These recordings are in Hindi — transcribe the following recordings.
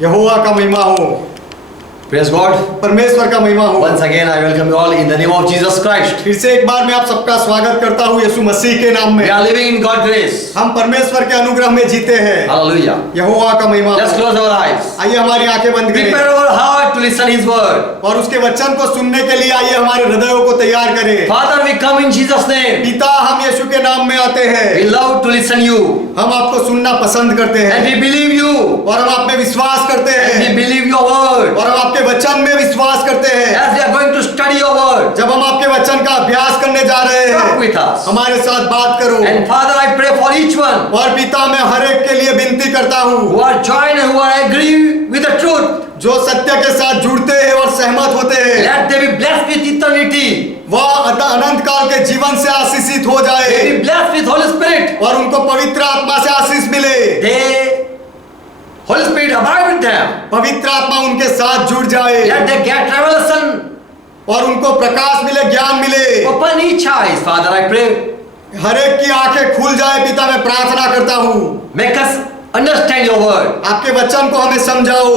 यहोवा का महिमा हो। Praise God. परमेश्वर का महिमा हो। Once again, I welcome you all in the name of Jesus Christ. फिर से एक बार मैं आप सबका स्वागत करता हूँ यीशु मसीह के नाम We में। are living in God's grace. हम परमेश्वर के अनुग्रह में जीते हैं। Hallelujah. यहोवा का महिमा Let's हो। close our eyes. आइए हमारी आंखें बंद Prepare करें our heart to listen His word. और उसके वचन को सुनने के लिए आइए हमारे हृदयों को तैयार करें। Father, we come in Jesus' name. पिता, हम यीशु के नाम में आते हैं। We love to listen you. हम आपको सुनना पसंद करते And हैं we believe you. और हम आप में विश्वास करते And we हैं believe your word. और हम आपके वचन में विश्वास करते हैं। As we are going to study your word, जब हम आपके वचन का अभ्यास करने जा रहे talk हैं, with us. हमारे साथ बात करो। And Father, I pray for each one और पिता, मैं हर एक के लिए विनती करता हूँ who are joined and who are agree with the truth. जो सत्य के साथ जुड़ते हैं और सहमत होते हैं, Let they be blessed with eternity. वह अनंत काल के जीवन से आशीषित हो They जाए be blessed with Holy Spirit. और उनको पवित्र आत्मा से आशीष मिले। Holy Spirit abide with them. पवित्र आत्मा उनके साथ जुड़ जाए Let they get revelation. और उनको प्रकाश मिले, ज्ञान मिले। Open each eyes, Father, I pray. हर एक की आंखें खुल जाए पिता, मैं प्रार्थना करता हूँ। Make us understand your word. आपके वचन को हमें समझाओ।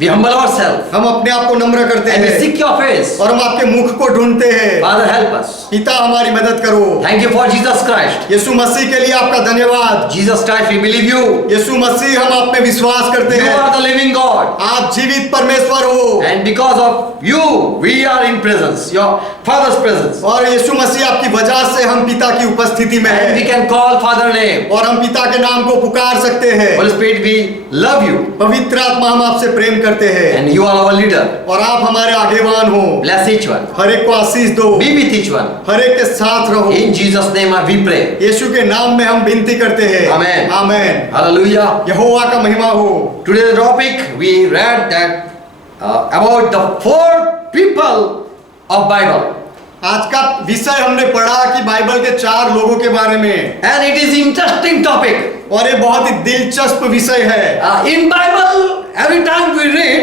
We humble ourselves हम अपने आप को नम्र करते and we हैं seek your face. और हम आपके मुख को ढूंढते हैं। Father, help us. पिता, हमारी मदद करो। Thank you for Jesus Christ. यीशु मसीह के लिए आपका धन्यवाद। Jesus Christ, we believe you. यीशु मसीह, हम आप पे विश्वास करते You हैं। are the living God. आप जीवित परमेश्वर हो And because of you, we are in presence, your Father's presence. और यीशु मसीह आपकी वजह से हम पिता की उपस्थिति में And we हैं can call Father name. और हम पिता के नाम को पुकार सकते हैं। Holy Spirit, we love you. पवित्र आत्मा, हम आपसे प्रेम करते हैं And you are our leader. और आप हमारे आगेवान हो। Bless each one. हर एक को आशीष दो, Be with each one. हर एक के साथ रहो। In Jesus' name we pray. यीशु के नाम में हम विनती करते हैं। Amen. आमेन। Hallelujah. यहोवा का महिमा हो। Today's topic we read that about the four people of Bible. आज का विषय हमने पढ़ा कि बाइबल के 4 लोगों के बारे में And it is interesting topic. और ये बहुत ही दिलचस्प विषय है। In Bible, every time we read,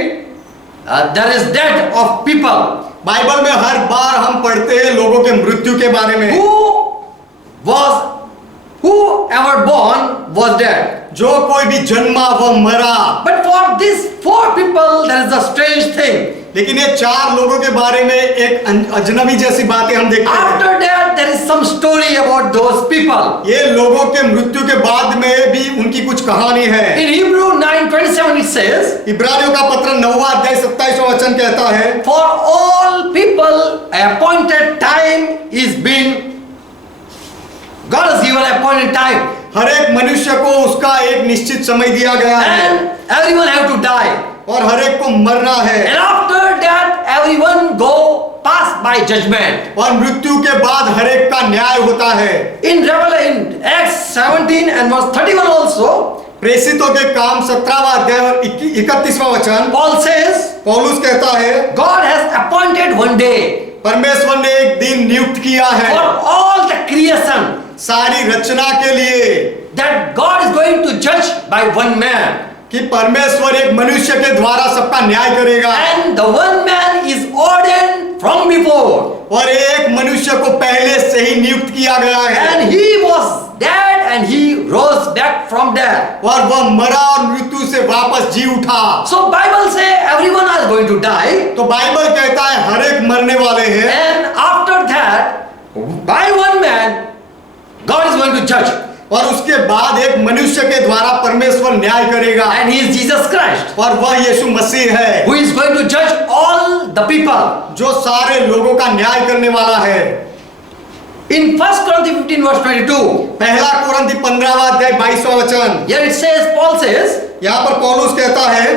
there is death of people. Bible में हर बार हम पढ़ते हैं लोगों के मृत्यु के बारे में। Whoever born was dead. जो कोई भी जन्मा वह मरा। But for these four people, there is a strange thing. लेकिन ये 4 लोगों के बारे में एक अजनबी जैसी बातें हम देखते हैं। After that, there is some story about those people. ये लोगों के मृत्यु के बाद में भी उनकी कुछ कहानी है। In Hebrew 9:27 it says, इब्रानियों का पत्र 9वां अध्याय 27वां वचन कहता है, for all people appointed time is been, God has given appointed time. हर एक मनुष्य को उसका एक निश्चित समय दिया गया है And everyone have to die. और हर एक को मरना है And after that, everyone go pass by judgment. और मृत्यु के बाद हर एक का न्याय होता है। In Revelation, Acts 17 and verse 31 also, प्रेषितों के काम 17वां अध्याय और 31वां वचन, Paul says, पौलुस कहता है, God has appointed one day परमेश्वर ने एक दिन नियुक्त किया for है all the creation सारी रचना के लिए that God is going to judge by one man. कि परमेश्वर एक मनुष्य के द्वारा सबका न्याय करेगा And the one man is ordained from before. और एक मनुष्य को पहले से ही नियुक्त किया गया है And he was dead and he rose back from death. और वह मरा और मृत्यु से वापस जी उठा। So Bible say everyone is going to die. तो बाइबल कहता है हर एक मरने वाले हैं And after that, by one man, God is going to judge. और उसके बाद एक मनुष्य के द्वारा परमेश्वर न्याय करेगा And he is Jesus Christ, और वह यीशु मसीह है who is going to judge all the people. जो सारे लोगों का न्याय करने वाला है। In 1 Corinthians 15 verse 22, पहला कुरिन्थी 15वां अध्याय 22वां वचन, here it says, Paul says, यहाँ पर पौलुस कहता है,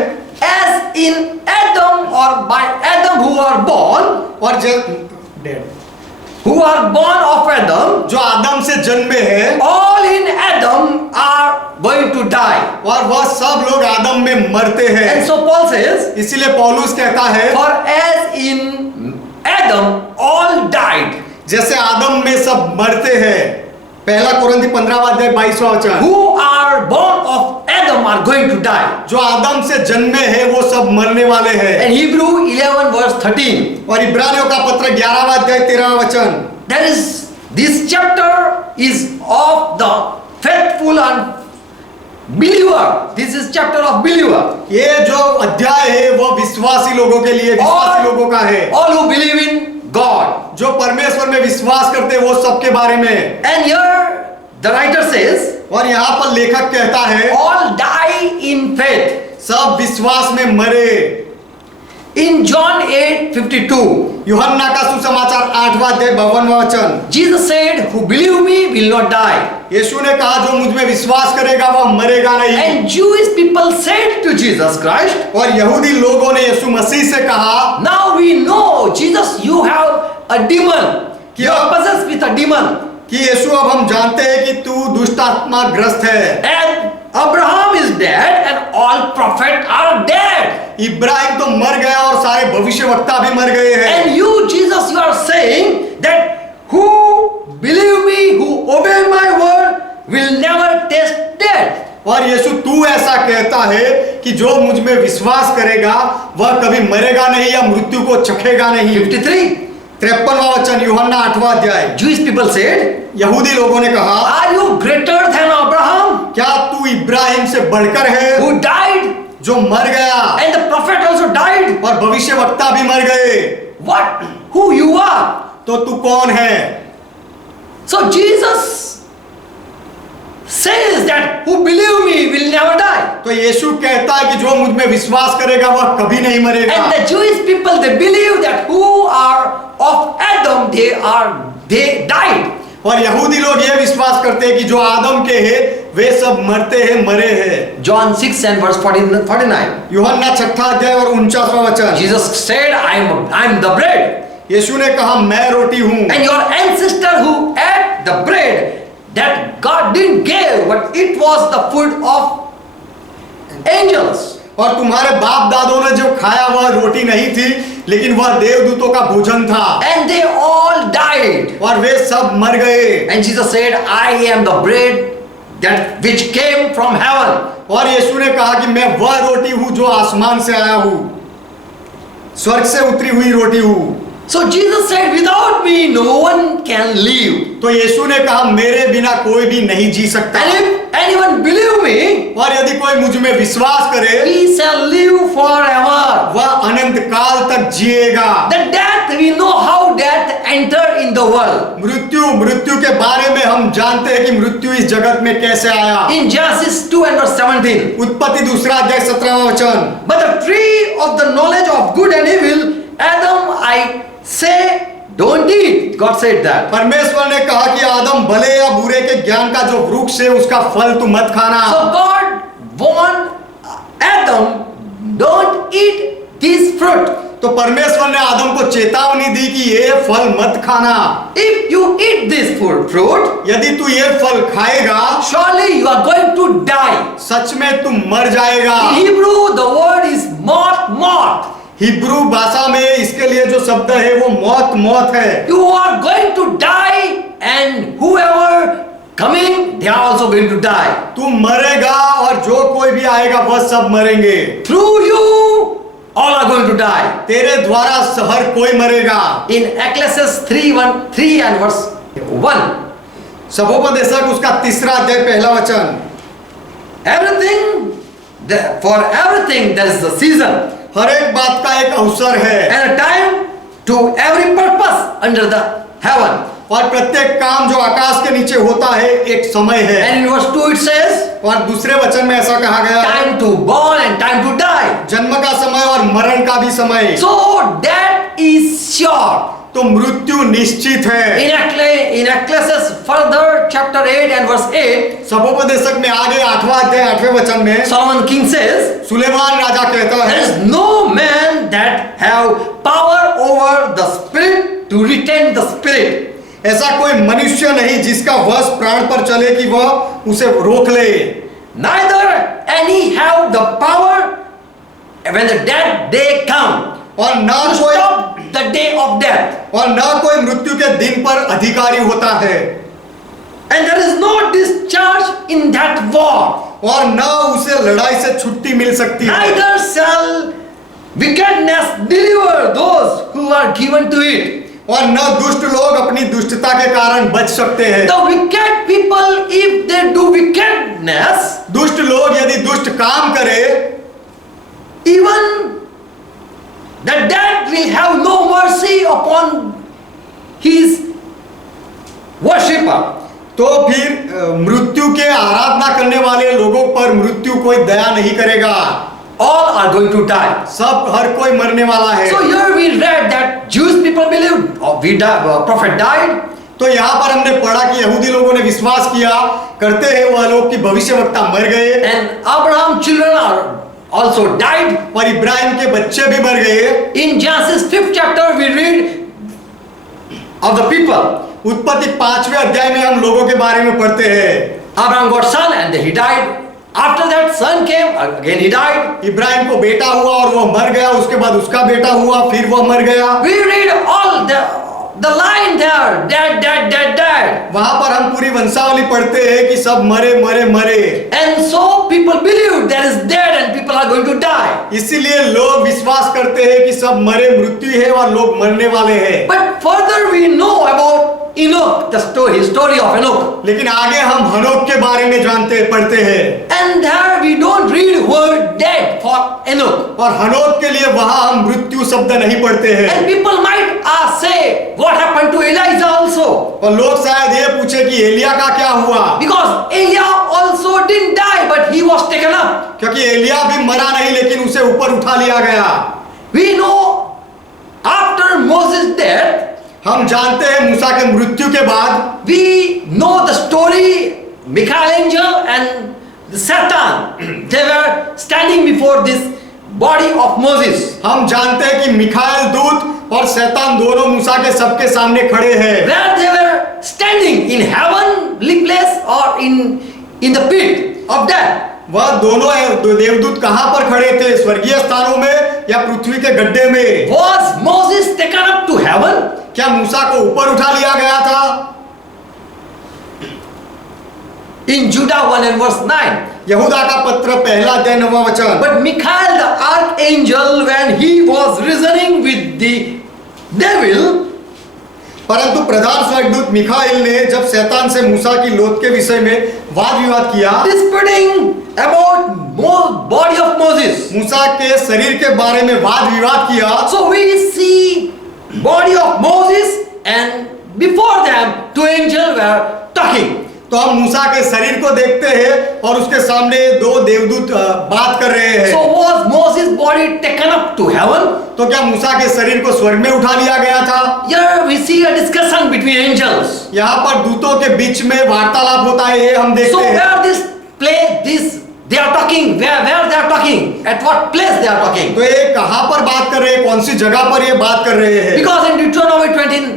as in Adam or by Adam who are born of Adam, जो आदम से जन्मे हैं all in Adam are going to die. और वह सब लोग आदम में मरते And हैं। so Paul says, इसीलिए पौलुस कहता है, for as in Adam all died, जैसे आदम में सब मरते हैं। पहला कुरिन्थी 15वां अध्याय 22वां वचन, who are born of Adam are going to die. जो आदम से जन्मे हैं वो सब मरने वाले हैं। And Hebrew 11 verse 13, और इब्रानियों का पत्र 11वां अध्याय 13वां वचन, there is, this chapter is of the faithful and believer. This is chapter of believer. ये जो अध्याय है वो विश्वासी लोगों के लिए, विश्वासी लोगों का है, All who believe in God. जो परमेश्वर में विश्वास करते हैं वो सबके बारे में। And here the writer says, और यहाँ पर लेखक कहता है all die in faith. सब विश्वास में मरे। In John 8:52, यूहन्ना का सुसमाचार 8वां अध्याय 52वां वचन, Jesus said, who believe me will not die. यीशु ने कहा जो मुझ में विश्वास करेगा वह मरेगा नहीं। And Jewish people said to Jesus Christ, और यहूदी लोगों ने यीशु मसीह से कहा now we know, Jesus, you have a demon. You are possessed with a demon. कि यीशु अब हम जानते हैं कि तू दुष्ट आत्मा ग्रस्त है। And Abraham is dead and all prophets are dead. Ibrahim तो मर गया और सारे भविष्यवक्ता भी मर गए हैं। And you, Jesus, you are saying that who believe me, who obey my word, will never taste death. और यीशु तू ऐसा कहता है कि जो मुझ में विश्वास करेगा वह कभी मरेगा नहीं या मृत्यु को चखेगा नहीं। 53. 53वां वचन, यूहन्ना 8वां अध्याय। Jewish people said, यहूदी लोगों ने कहा are you greater than Abraham, क्या तू इब्राहिम से बढ़कर है who died, जो मर गया and the prophet also died? और भविष्यवक्ता भी मर गए? What? Who you are? तो तू कौन है? So Jesus says that who believe me will never die. तो यीशु कहता है कि जो मुझ में विश्वास करेगा वह कभी नहीं मरेगा। And the Jewish people, they believe that who are of Adam, they died. और यहूदी लोग ये विश्वास करते हैं कि जो आदम के हैं वे सब मरते हैं, मरे हैं। John 6 and verse 49. यूहन्ना 6 अध्याय और 49वां वचन, Jesus said, I am the bread. यीशु ने कहा मैं रोटी हूँ। And your ancestor who ate the bread that God didn't give, but it was the food of angels. और तुम्हारे बाप दादों ने जो खाया वह रोटी नहीं थी लेकिन वह देवदूतों का भोजन था। And they all died. और वे सब मर गए। And Jesus said, I am the bread that which came from heaven. और यीशु ने कहा कि मैं वह रोटी हूँ जो आसमान से आया हूँ, स्वर्ग से उतरी हुई रोटी हूँ। So Jesus said, without me no one can live. तो यीशु ने कहा मेरे बिना कोई भी नहीं जी सकता। And if anyone believe me, और यदि कोई मुझ में विश्वास करे he shall live forever. वह अनंत काल तक जिएगा। The death, we know how death entered in the world. मृत्यु के बारे में हम जानते हैं कि मृत्यु इस जगत में कैसे आया। In Genesis 2 and verse 17. उत्पत्ति 2 अध्याय 17वां वचन, But the tree of the knowledge of good and evil, Adam, I say, don't eat. God said that. परमेश्वर ने कहा कि आदम भले या बुरे के ज्ञान का जो वृक्ष है उसका फल तुम मत खाना। So God warned Adam, don't eat this fruit. तो परमेश्वर ने आदम को चेतावनी दी कि ये फल मत खाना। If you eat this fruit, यदि तू ये फल खाएगा surely you are going to die. सच में तुम मर जाएगा। In Hebrew, the word is mort. Hebrew भाषा में इसके लिए जो शब्द है वो मौत है। You are going to die, and whoever coming, they are also going to die. तू मरेगा और जो कोई भी आएगा वह सब मरेंगे। Through you, all are going to die. तेरे द्वारा हर कोई मरेगा। In Ecclesiastes 3 and verse 1. सबोपदेशक उसका 3 अध्याय 1 वचन, For everything there is a season हर एक बात का एक अवसर है and a time to every purpose under the heaven. और प्रत्येक काम जो आकाश के नीचे होता है एक समय है। And in verse 2 it says, और दूसरे वचन में ऐसा कहा गया है time to born and time to die. जन्म का समय और मरण का भी समय। So that is sure. तो मृत्यु निश्चित है। In Ecclesiastes further chapter 8 and verse 8, सबोपदेशक में आगे 8वां अध्याय 8वें वचन में Solomon king says, सुलेमान राजा कहता there है is no man that have power over the spirit to retain the spirit. ऐसा कोई मनुष्य नहीं जिसका वश प्राण पर चले कि वह उसे रोक ले। Neither any have the power when the death day come और न to कोई stop the day of death. और न कोई मृत्यु के दिन पर अधिकारी होता है। And there is no discharge in that war. और न उसे लड़ाई से छुट्टी मिल सकती है। Neither shall wickedness deliver those who are given to it. और न दुष्ट लोग अपनी दुष्टता के कारण बच सकते हैं। The wicked people, if they do wicked wickedness, दुष्ट लोग यदि दुष्ट काम करे, even the dead will have no mercy upon his worshipper. तो फिर मृत्यु के आराधना करने वाले लोगों पर मृत्यु कोई दया नहीं करेगा। All are going to die. सब हर कोई मरने वाला है। So here we read that Jewish people believed, prophet died. तो यहाँ पर हमने पढ़ा कि यहूदी लोगों ने विश्वास किया करते हैं वह लोग कि भविष्यवक्ता मर गए, And Abraham's children are also died. और इब्राहिम के बच्चे भी मर गए। In Genesis 5th chapter we read of the people. उत्पत्ति 5वें अध्याय में हम लोगों के बारे में पढ़ते हैं। Abraham got son and then he died. After that son came, again he died. Ibrahim को बेटा हुआ और वह मर गया, उसके बाद उसका बेटा हुआ, फिर वह मर गया। We read all the line there, dead. वहां पर हम पूरी वंशावली पढ़ते हैं कि सब मरे मरे मरे। And so people believe there is dead and people are going to die. इसीलिए लोग विश्वास करते हैं कि सब मरे, मृत्यु है और लोग मरने वाले हैं। But further we know about Enoch, the story of Enoch. लेकिन आगे हम हनोक के बारे में पढ़ते हैं, And there we don't read word dead for Enoch. और हनोक के लिए वहां हम मृत्यु शब्द नहीं पढ़ते हैं। And people might say, what happened to Elijah also? और लोग शायद ये पूछे कि एलिया का क्या हुआ, Because Elijah also didn't die, but he was taken up. क्योंकि एलिया भी मरा नहीं लेकिन उसे ऊपर उठा लिया गया। We know after Moses' death, हम जानते हैं मूसा के मृत्यु के बाद, we know the story, Michael and Satan, they were standing before this body of Moses. हम जानते हैं कि मिखाएल दूत और शैतान दोनों मूसा के सबके सामने खड़े हैं। Where they were standing, in heavenly place or in the pit of death. वह दोनों देवदूत कहां पर खड़े थे, स्वर्गीय स्थानों में या पृथ्वी के गड्ढे में? Was Moses taken up to heaven? क्या मूसा को ऊपर उठा लिया गया था? In Judah 1 and verse 9. यहूदा का पत्र पहला अध्याय 9वां वचन। But Michael the archangel, when he was reasoning with the devil, परंतु प्रधान स्वर्गदूत मिखाएल ने जब शैतान से मूसा की लौत के विषय में वाद विवाद किया, disputing about body of Moses. मूसा के शरीर के बारे में वाद विवाद किया, So we see body of Moses and before them two angels were talking. तो हम मूसा के शरीर को देखते हैं और उसके सामने दो देवदूत बात कर रहे हैं। So was Moses' body taken up to heaven? तो क्या मूसा के शरीर को स्वर्ग में उठा लिया गया था? Here we see a discussion between angels. यहाँ पर दूतों के बीच में वार्तालाप होता है, ये हम देखते So हैं। where they are talking, where they are talking, at what place they are talking? तो ये कहाँ पर बात कर रहे हैं, कौन सी जगह पर ये बात कर रहे हैं? Because in Deuteronomy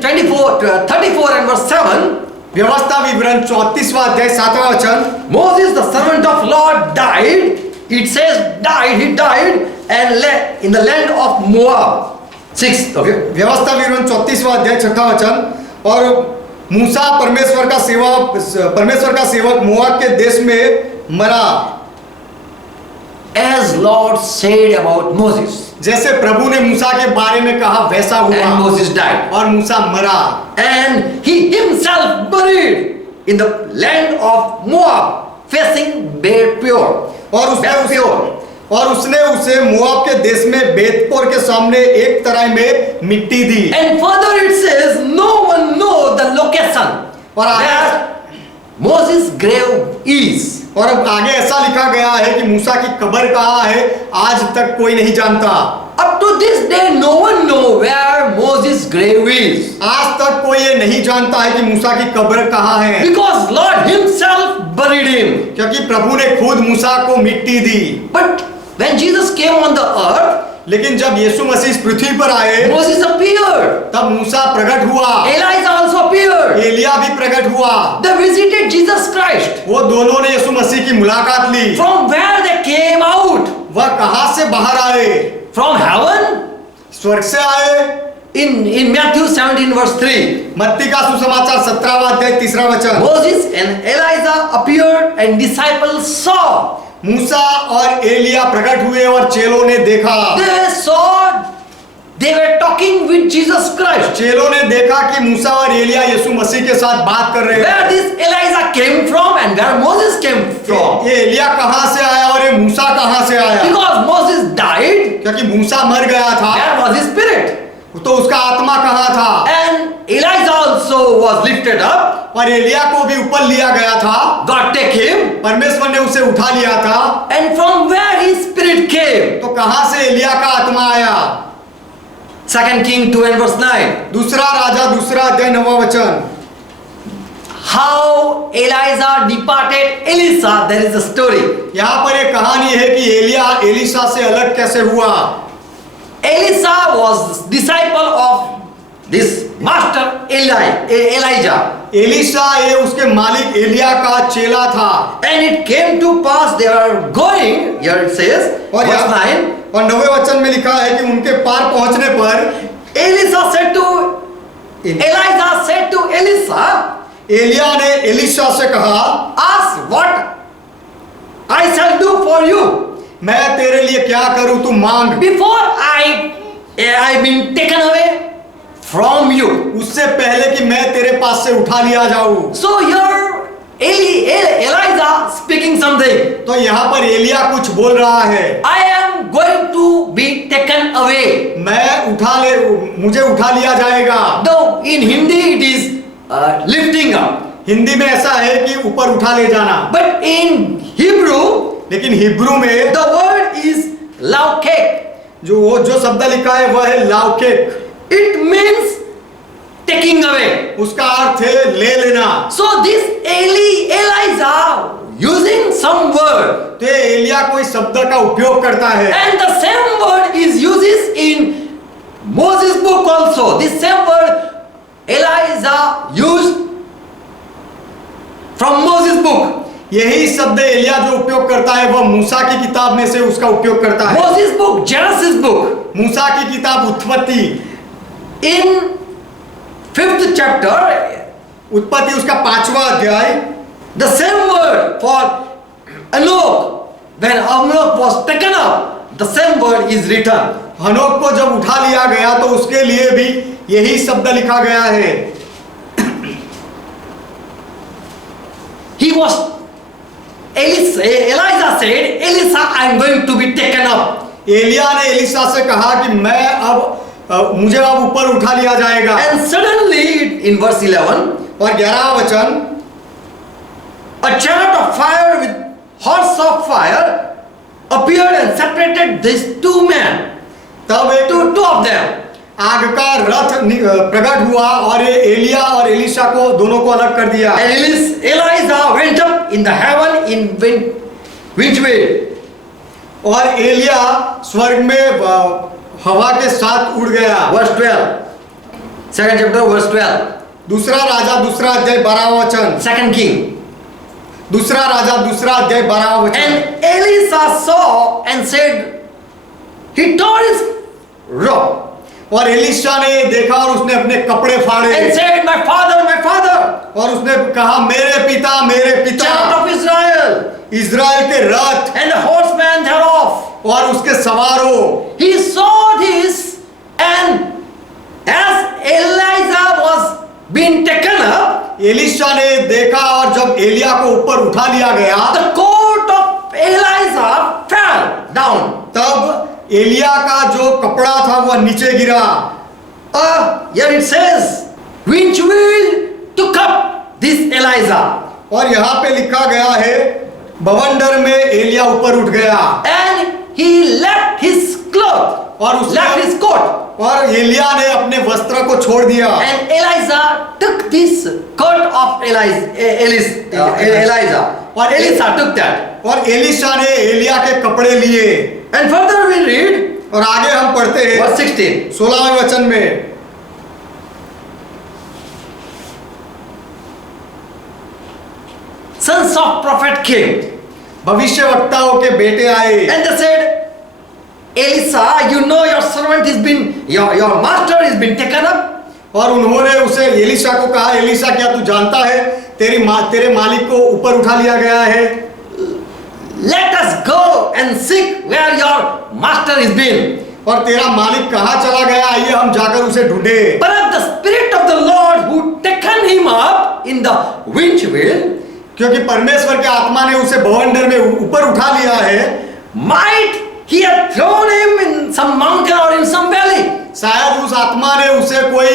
34 and verse 7, व्यवस्था विवरण 34वां अध्याय 7वां वचन, Moses the servant of Lord died. It says he died and in the land of Moab. 6. Okay. व्यवस्था विवरण 34वां अध्याय 6वां वचन, और मूसा परमेश्वर का सेवक मोआब के देश में मरा, As Lord said about Moses. जैसे प्रभु ने मूसा के बारे में कहा वैसा हुआ, And Moses died. और मूसा मरा, And he himself buried in the land of Moab, facing Bet-peor. और उसने उसे मोआब के देश में बेतपोर के सामने एक तराई में मिट्टी दी। And further it says, no one knows the location where Moses' grave is. और अब आगे ऐसा लिखा गया है कि मूसा की कब्र कहाँ है, आज तक कोई नहीं जानता। Up to this day, no one knows where Moses' grave is. आज तक कोई ये नहीं जानता है कि मूसा की कब्र कहाँ है, Because Lord himself buried him. क्योंकि प्रभु ने खुद मूसा को मिट्टी दी। But when Jesus came on the earth, लेकिन जब यीशु मसीह इस पृथ्वी पर आए, Moses appeared. तब मूसा प्रकट हुआ, Elijah also appeared. एलिया भी प्रकट हुआ। They visited Jesus Christ. वो दोनों ने यीशु मसीह की मुलाकात ली। From where they came out? वह कहाँ से बाहर आए? From heaven? स्वर्ग से आए। In Matthew 17 verse 3, मत्ती का सुसमाचार 17वां अध्याय 3रा वचन, Moses and Elijah appeared and disciples saw. मूसा और एलिया प्रकट हुए और चेलों ने देखा। They saw they were talking with Jesus Christ. चेलों ने देखा कि मूसा और एलिया यीशु मसीह के साथ बात कर रहे Where हैं। this Elijah came from and where Moses came from. ये एलिया कहाँ से आया और ये मूसा कहाँ से आया? Because Moses died, क्योंकि मूसा मर गया था, where was his spirit? तो उसका आत्मा कहाँ था? And Elijah also was lifted up. और एलिया को भी ऊपर लिया गया था, God take him. परमेश्वर ने उसे उठा लिया था। And from where his spirit came? तो कहाँ से एलिया का आत्मा आया? 2 King 2 and verse 9. दूसरा राजा दूसरा अध्याय 9वां वचन। How Elijah departed Elisha, there is a story. यहाँ पर एक कहानी है कि एलिया एलिशा से अलग कैसे हुआ। Elisha was disciple of this master Elijah. Elisha ये उसके मालिक एलिया का चेला था। And it came to pass they were going, here it says, और verse 9. और 9वें वचन में लिखा है कि उनके पार पहुंचने पर Elisha said to Elijah said to Elisha, Elia ने एलिशा से कहा, ask what I shall do for you. मैं तेरे लिए क्या करूं, तू मांग। Before I been taken away from you. उससे पहले कि मैं तेरे पास से उठा लिया जाऊं। So here Elijah speaking something. तो यहाँ पर एलिया कुछ बोल रहा है, I am going to be taken away. मुझे उठा लिया जाएगा। Though in Hindi it is lifting up. Hindi में ऐसा है कि ऊपर उठा ले जाना, But in Hebrew लेकिन हिब्रू में the word is laukek. जो शब्द लिखा है वह है लाउकेक। It means taking away. उसका अर्थ है ले लेना। So this Elijah using some word, तो ये एलिया कोई शब्द का उपयोग करता है, and the same word is uses in Moses book also. This same word Elijah used from Moses book. यही शब्द एलिया जो उपयोग करता है वह मूसा की किताब में से उसका उपयोग करता है। Moses book, Genesis book. मूसा की किताब उत्पत्ति, In 5th chapter, उत्पत्ति उसका 5वां अध्याय, the same word for Enoch, when Enoch was taken up, the same word is written. हनोक को जब उठा लिया गया तो उसके लिए भी यही शब्द लिखा गया है। He was Elijah said, Elisha, I am going to be taken up. Elia ने एलिशा से कहा कि मैं मुझे अब ऊपर उठा लिया जाएगा। And suddenly in verse 11, और 11वां वचन, a chariot of fire with horse of fire appeared and separated these two men. तब एक Two of them. आग का रथ प्रकट हुआ और ये एलिया और एलिशा को दोनों को अलग कर दिया। And Elijah went up in the heaven in which way? और एलिया स्वर्ग में हवा के साथ उड़ गया। Verse 12. 2nd chapter, verse 12. दूसरा राजा दूसरा अध्याय 12वां वचन। 2nd King. दूसरा राजा दूसरा अध्याय 12वां वचन। And Elisha saw and said, he tore his robe और एलिशा ने देखा और उसने अपने कपड़े फाड़े and said, my father, और उसने कहा, मेरे पिता chariot of Israel, इज़राइल के रथ and the horseman thereof. और उसके सवारों। He saw this, and as Elijah was being taken up, Elisha ने देखा और जब एलिया को ऊपर उठा लिया गया the coat of Elijah fell down. तब एलिया का जो कपड़ा था वह नीचे गिरा। Here it says, which will took up this Elijah. और यहाँ पे लिखा गया है, बवंडर में एलिया ऊपर उठ गया And he left his cloth, और उसने left his coat. और एलिया ने अपने वस्त्र को छोड़ दिया And Elijah took this coat of Elijah. और Elisha took that. और एलिशा ने एलिया के कपड़े लिए। And further we read, और आगे हम पढ़ते हैं verse 16. 16वें वचन में, Sons of prophet came. भविष्यवक्ताओं के बेटे आए And they said, Elisha, you know your servant has been, your master has been taken up. और उन्होंने उसे एलिशा को कहा, एलिशा क्या तू जानता है तेरे मालिक को ऊपर उठा लिया गया है। Let us go and seek where your master has been. और तेरा मालिक कहाँ चला गया, आइए हम जाकर उसे ढूंढे। But the Spirit of the Lord who taken him up in the windshield क्योंकि परमेश्वर के आत्मा ने उसे बवंडर में ऊपर उठा लिया है, might he have thrown him in some mountain or in some valley. शायद उस आत्मा ने उसे कोई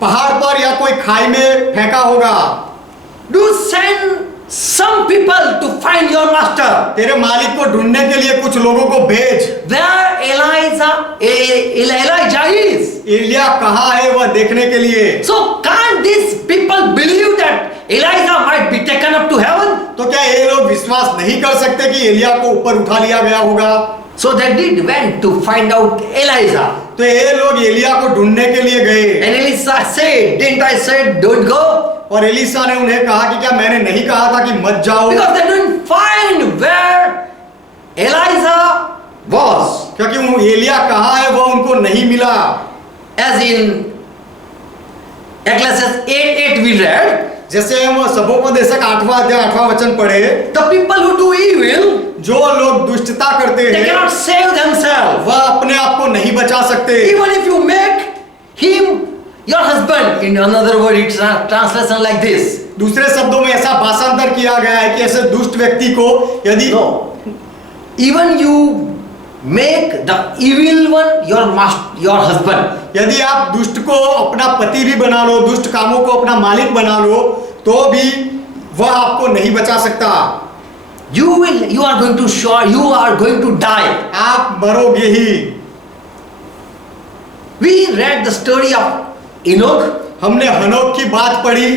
पहाड़ पर या कोई खाई में फेंका होगा। Do send some people to find your master. तेरे मालिक को ढूंढने के लिए कुछ लोगों को भेज। Where Elijah is. एलिया कहाँ है वह देखने के लिए। So can't these people believe that Elijah might be taken up to heaven? तो क्या ये लोग विश्वास नहीं कर सकते कि एलिया को ऊपर उठा लिया गया होगा? So they did went to find out Elijah. तो ये लोग एलिया को ढूंढने के लिए गए। And Elisha said, didn't I say don't go? और एलिशा ने उन्हें कहा कि क्या मैंने नहीं कहा था कि मत जाओ? Because they didn't find where Elijah was. क्योंकि वो एलिया कहाँ है वह उनको नहीं मिला। As in Ecclesiastes 8:8 we read, जैसे हम सबोपदेशक 8वां अध्याय 8वां वचन पढ़े, the people who do evil, जो लोग दुष्टता करते they हैं cannot save themselves. वह अपने आप को नहीं बचा सकते। Even if you make him your husband, in another word it's a translation like this. दूसरे शब्दों में ऐसा भाषांतर किया गया है कि ऐसे दुष्ट व्यक्ति को यदि No. Even you make the evil one your husband. यदि आप दुष्ट को अपना पति भी बना लो, दुष्ट कामों को अपना मालिक बना लो, तो भी वह आपको नहीं बचा सकता। You are going to die. आप मरोगे ही। We read the story of Enoch. हमने हनोक की बात पढ़ी।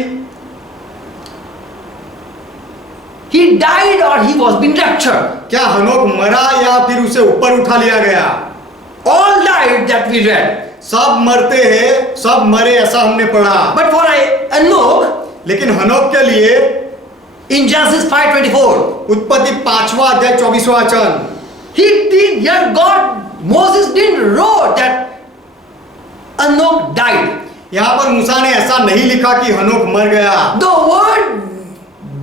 He died or he was been raptured. क्या हनोक मरा या फिर उसे ऊपर उठा लिया गया? All died that we read. सब मरते हैं, सब मरे ऐसा हमने पढ़ा। But for Enoch, लेकिन हनोक के लिए in Genesis 5:24, उत्पत्ति 5वां अध्याय 24वां वचन, Moses didn't wrote that Enoch died. यहाँ पर मूसा ने ऐसा नहीं लिखा कि हनोक मर गया। The word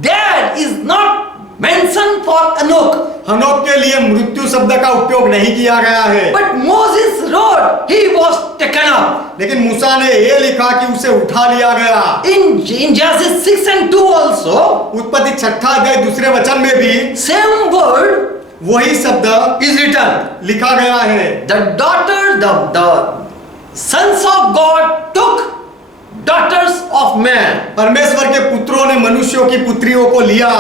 dead is not mentioned for Enoch. हनोक के लिए मृत्यु शब्द का उपयोग नहीं किया गया है। But Moses wrote he was taken up. लेकिन मूसा ने ये लिखा कि उसे उठा लिया गया। In Genesis 6:2 also, उत्पत्ति 6वां अध्याय 2 वचन में भी same word वही शब्द is written. लिखा गया है। The sons of God took daughters of man. परमेश्वर के पुत्रों ने मनुष्यों की पुत्रियों को लिया।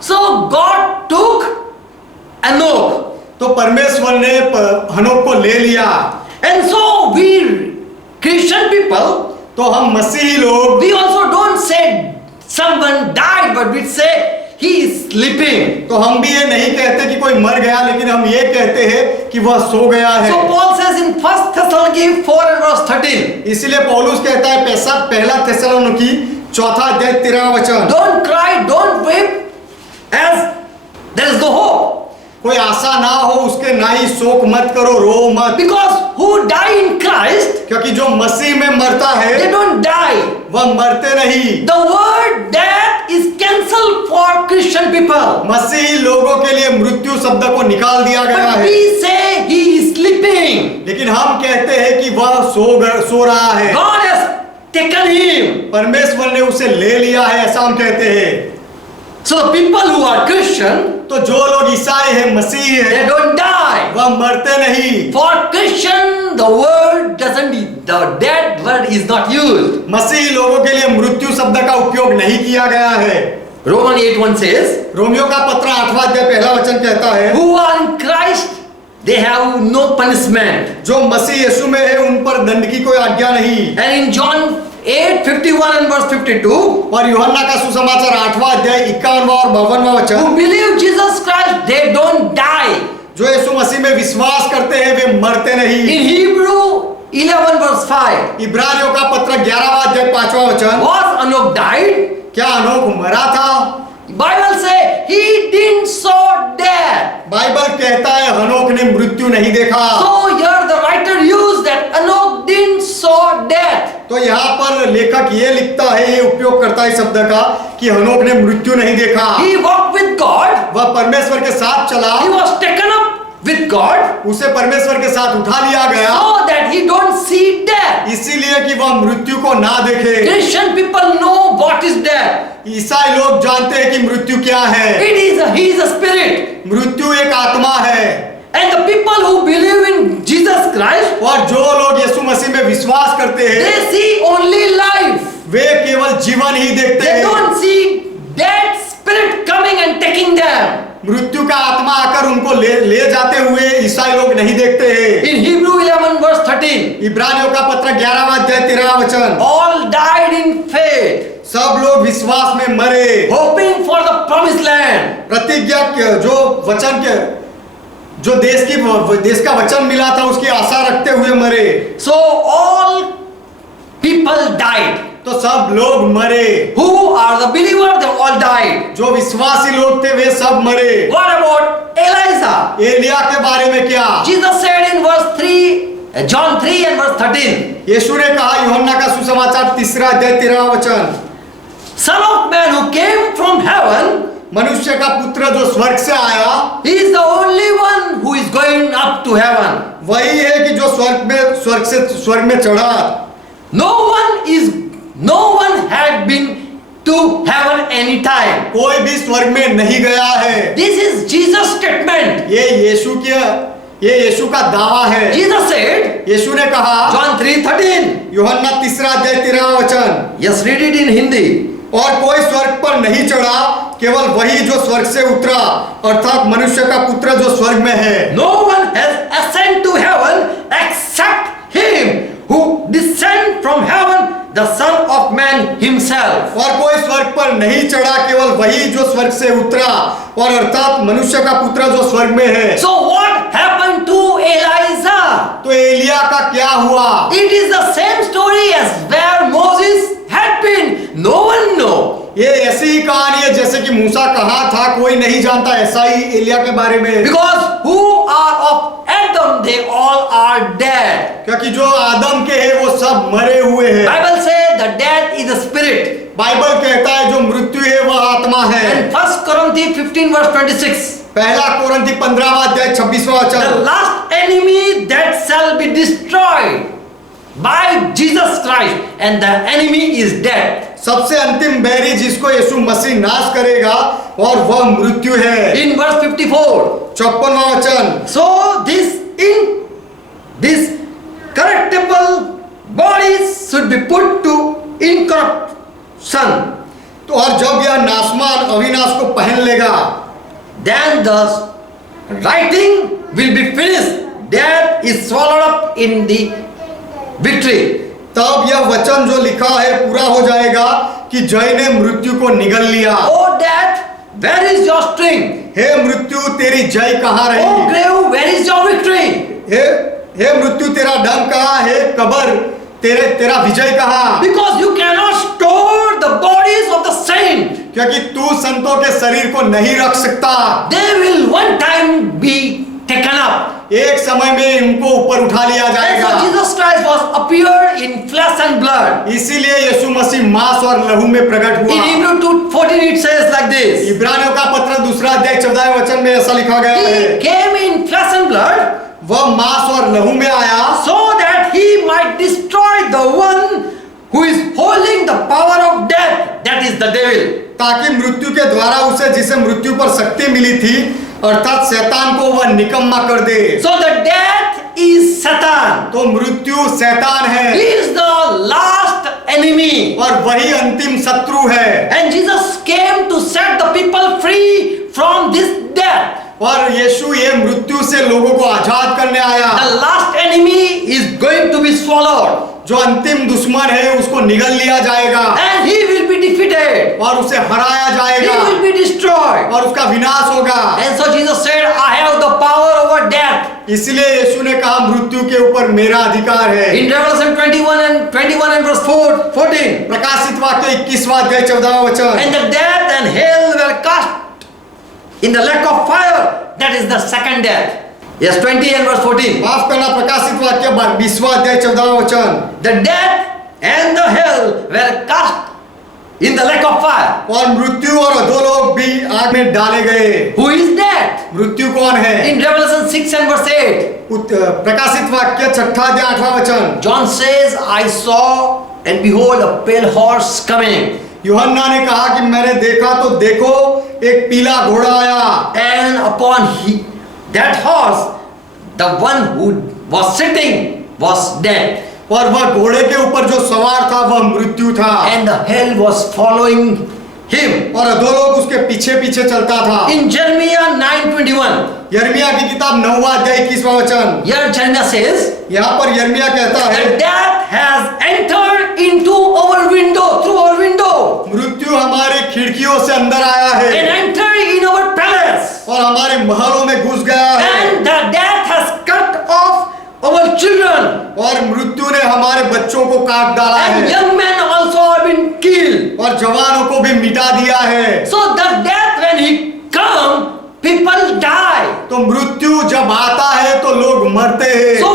So God took Enoch. तो परमेश्वर ने हनोक को ले लिया। And so we Christian people, तो हम मसीही लोग we also don't say someone died, but we say he is sleeping. तो हम भी ये नहीं कहते कि कोई मर गया, लेकिन हम ये कहते हैं कि वह सो गया है। So Paul says in 1 Thessalonians 4:13, इसलिए पौलुस कहता है पहला थिस्सलुनीकी 4वां अध्याय 13वां वचन, don't cry, don't weep, as there is no hope. कोई आशा ना हो उसके ना ही शोक मत करो, रो मत। Because who die in Christ, क्योंकि जो मसीह में मरता they है don't die. वह मरते नहीं। The word death is cancelled for Christian people. मसीही लोगों के लिए मृत्यु शब्द को निकाल दिया गया But है, we say he is sleeping. लेकिन हम कहते हैं कि वह सो रहा है। God has taken him. परमेश्वर ने उसे ले लिया है, ऐसा हम कहते हैं। So the people who are Christian, तो जो लोग ईसाई हैं, मसीही they हैं, don't die. वह मरते नहीं। For Christian, the word doesn't be, the dead word is not used. मसीही लोगों के लिए मृत्यु शब्द का उपयोग नहीं किया गया है। Romans 8:1 says, रोमियो का पत्र 8वां अध्याय 1 वचन कहता है, who are in Christ, they have no punishment. जो मसीह यीशु में है उन पर दंड की कोई आज्ञा नहीं। And in John 8:51 and verse 52, और यूहन्ना का सुसमाचार 8वां अध्याय 51वां और 52वां वचन, who believe Jesus Christ, they don't die. जो यीशु मसीह में विश्वास करते हैं वे मरते नहीं। In Hebrew 11 verse 5, इब्रानियों का पत्र 11वां अध्याय 5वां वचन, was Enoch died? क्या हनोक मरा था? Bible say he didn't saw death. Bible कहता है हनोक ने मृत्यु नहीं देखा। So here the writer used that Enoch didn't saw death. तो यहाँ पर लेखक ये लिखता है, ये उपयोग करता है शब्द का कि हनोक ने मृत्यु नहीं देखा। He walked with God. वह परमेश्वर के साथ चला, He was taken up with God उसे परमेश्वर के साथ उठा लिया गया, so that he don't see death. इसीलिए कि वह मृत्यु को ना देखे। Christian people know what is death. ईसाई लोग जानते हैं कि मृत्यु क्या है। He is a spirit. मृत्यु एक आत्मा है। And the people who believe in Jesus Christ, और जो लोग यीशु मसीह में विश्वास करते हैं, they see only life. वे केवल जीवन ही देखते They हैं। don't see dead spirit coming and taking them. मृत्यु का आत्मा आकर उनको ले जाते हुए ईसाई लोग नहीं देखते हैं। In Hebrew 11 verse 13, इब्रानियों का पत्र 11वां अध्याय 13वां वचन, all died in faith, सब लोग विश्वास में मरे, hoping for the promised land. प्रतिज्ञा जो वचन के जो देश का वचन मिला था उसकी आशा रखते हुए मरे। So all people died. तो सब लोग मरे। Who are the believers? They all died. जो विश्वासी लोग थे वे सब मरे। What about Elijah? एलिया के बारे में क्या? Jesus said in verse 3, John 3 and verse 13, यीशु ने कहा यूहन्ना का सुसमाचार 3 अध्याय 13वां वचन, Son of Man who came from heaven, मनुष्य का पुत्र जो स्वर्ग से आया, he is the only one who is going up to heaven. वही है कि जो स्वर्ग में चढ़ा। No one had been to heaven any time. कोई भी स्वर्ग में नहीं गया है। This is Jesus' statement. ये यीशु का दावा है। Jesus said, यीशु ने कहा, John 3:13. यूहन्ना 3 अध्याय 13वां वचन, Yes, read it in Hindi. और कोई स्वर्ग पर नहीं चढ़ा, केवल वही जो स्वर्ग से उतरा, अर्थात मनुष्य का पुत्र जो स्वर्ग में है। No one has ascended to heaven except him who descended from heaven, the Son of Man himself. और कोई स्वर्ग पर नहीं चढ़ा, केवल वही जो स्वर्ग से उतरा, और अर्थात मनुष्य का पुत्र जो स्वर्ग में है। So what happened to Elijah? तो एलिया का क्या हुआ? It is the same story as where Moses had been. No one knows. ये ऐसी ही कहानी है जैसे कि मूसा कहाँ था, कोई नहीं जानता। ऐसा ही एलिया के बारे में, Because who are of Adam, they all are dead. क्योंकि जो आदम के हैं वो सब मरे हुए हैं। Bible says the death is a spirit. Bible कहता है जो मृत्यु है वह आत्मा है। And 1 Corinthians 15 verse 26. पहला कोरिन्थी 15वां अध्याय 26वां The वचन, last enemy that shall be destroyed by Jesus Christ, and the enemy is death. सबसे अंतिम बैरी जिसको यीशु मसीह नाश करेगा और वह मृत्यु है। In verse 54. 54वां वचन, So this corruptible bodies should be put to incorruption. तो और जब यह नाशमान अविनाश को पहन लेगा, Then the writing will be finished. Death is swallowed up in the victory. तब यह वचन जो लिखा है पूरा हो जाएगा कि जय ने मृत्यु को निगल लिया। Oh death, where is your sting? हे मृत्यु तेरी जय कहाँ Oh रहेगी? grave, where is your victory? हे मृत्यु तेरा डंक कहाँ है? कब्र तेरा विजय कहाँ? Because you cannot store the bodies of the saint. क्योंकि तू संतों के शरीर को नहीं रख सकता। They will one time be taken up. एक समय में इनको ऊपर उठा लिया And so जाएगा। Jesus Christ was appeared in flesh and blood. इसीलिए यीशु मसीह मांस और लहू में प्रकट In हुआ। Hebrew 2:14 it says like this. इब्रानियों का पत्र 2 अध्याय 14वें वचन में ऐसा लिखा गया है, He came in flesh and blood वह मांस और लहू में आया so that he might destroy the one who is holding the power of death, that is the devil. ताकि मृत्यु के द्वारा उसे जिसे मृत्यु पर शक्ति मिली थी, अर्थात शैतान को वह निकम्मा कर दे। So the death is Satan. तो मृत्यु शैतान He है is the last enemy. और वही अंतिम शत्रु है। And Jesus came to set the people free from this death. और यीशु ये मृत्यु से लोगों को आजाद करने आया। The last enemy is going to be swallowed. जो अंतिम दुश्मन है उसको निगल लिया जाएगा And he will be defeated. और उसे हराया He जाएगा will be destroyed. और उसका विनाश होगा। And so Jesus said, I have the power over death. इसलिए यीशु ने कहा मृत्यु के ऊपर मेरा अधिकार है। In Revelation 21 and verse 14. प्रकाशित वाक्य 21वां अध्याय 14वां वचन, And the death and hell were cast in the lake of fire. That is the second death. Yes, 20 and verse 14. माफ करना, प्रकाशित वाक्य 20वां अध्याय 14वां वचन, The death and the hell were cast in the lake of fire. और मृत्यु और अधोलोक भी आग में डाले गए। Who is that? मृत्यु कौन है? In Revelation 6 and verse 8, प्रकाशित वाक्य 6 अध्याय 8वां वचन। John says, I saw and behold a pale horse coming, यूहन्ना ने कहा कि मैंने देखा तो देखो एक पीला घोड़ा आया, and upon that horse, the one who was sitting was dead, और वह घोड़े के ऊपर जो सवार था वह मृत्यु था, and the hell was following him. और अधोलोक उसके पीछे पीछे चलता था। In Jeremiah 9:21, यिर्मयाह की किताब 9वां अध्याय 21वां वचन। here Jeremiah says, यहाँ पर यिर्मयाह कहता है, that death has entered into our window, through our window, मृत्यु हमारे खिड़कियों से अंदर आया and है entered in our palace, और हमारे महलों में घुस गया है, and the death has cut off our children, और मृत्यु ने हमारे बच्चों को काट डाला and है, young men also have been killed. और जवानों को भी मिटा दिया है। So the death, when he come, people die. तो मृत्यु जब आता है तो लोग मरते हैं। So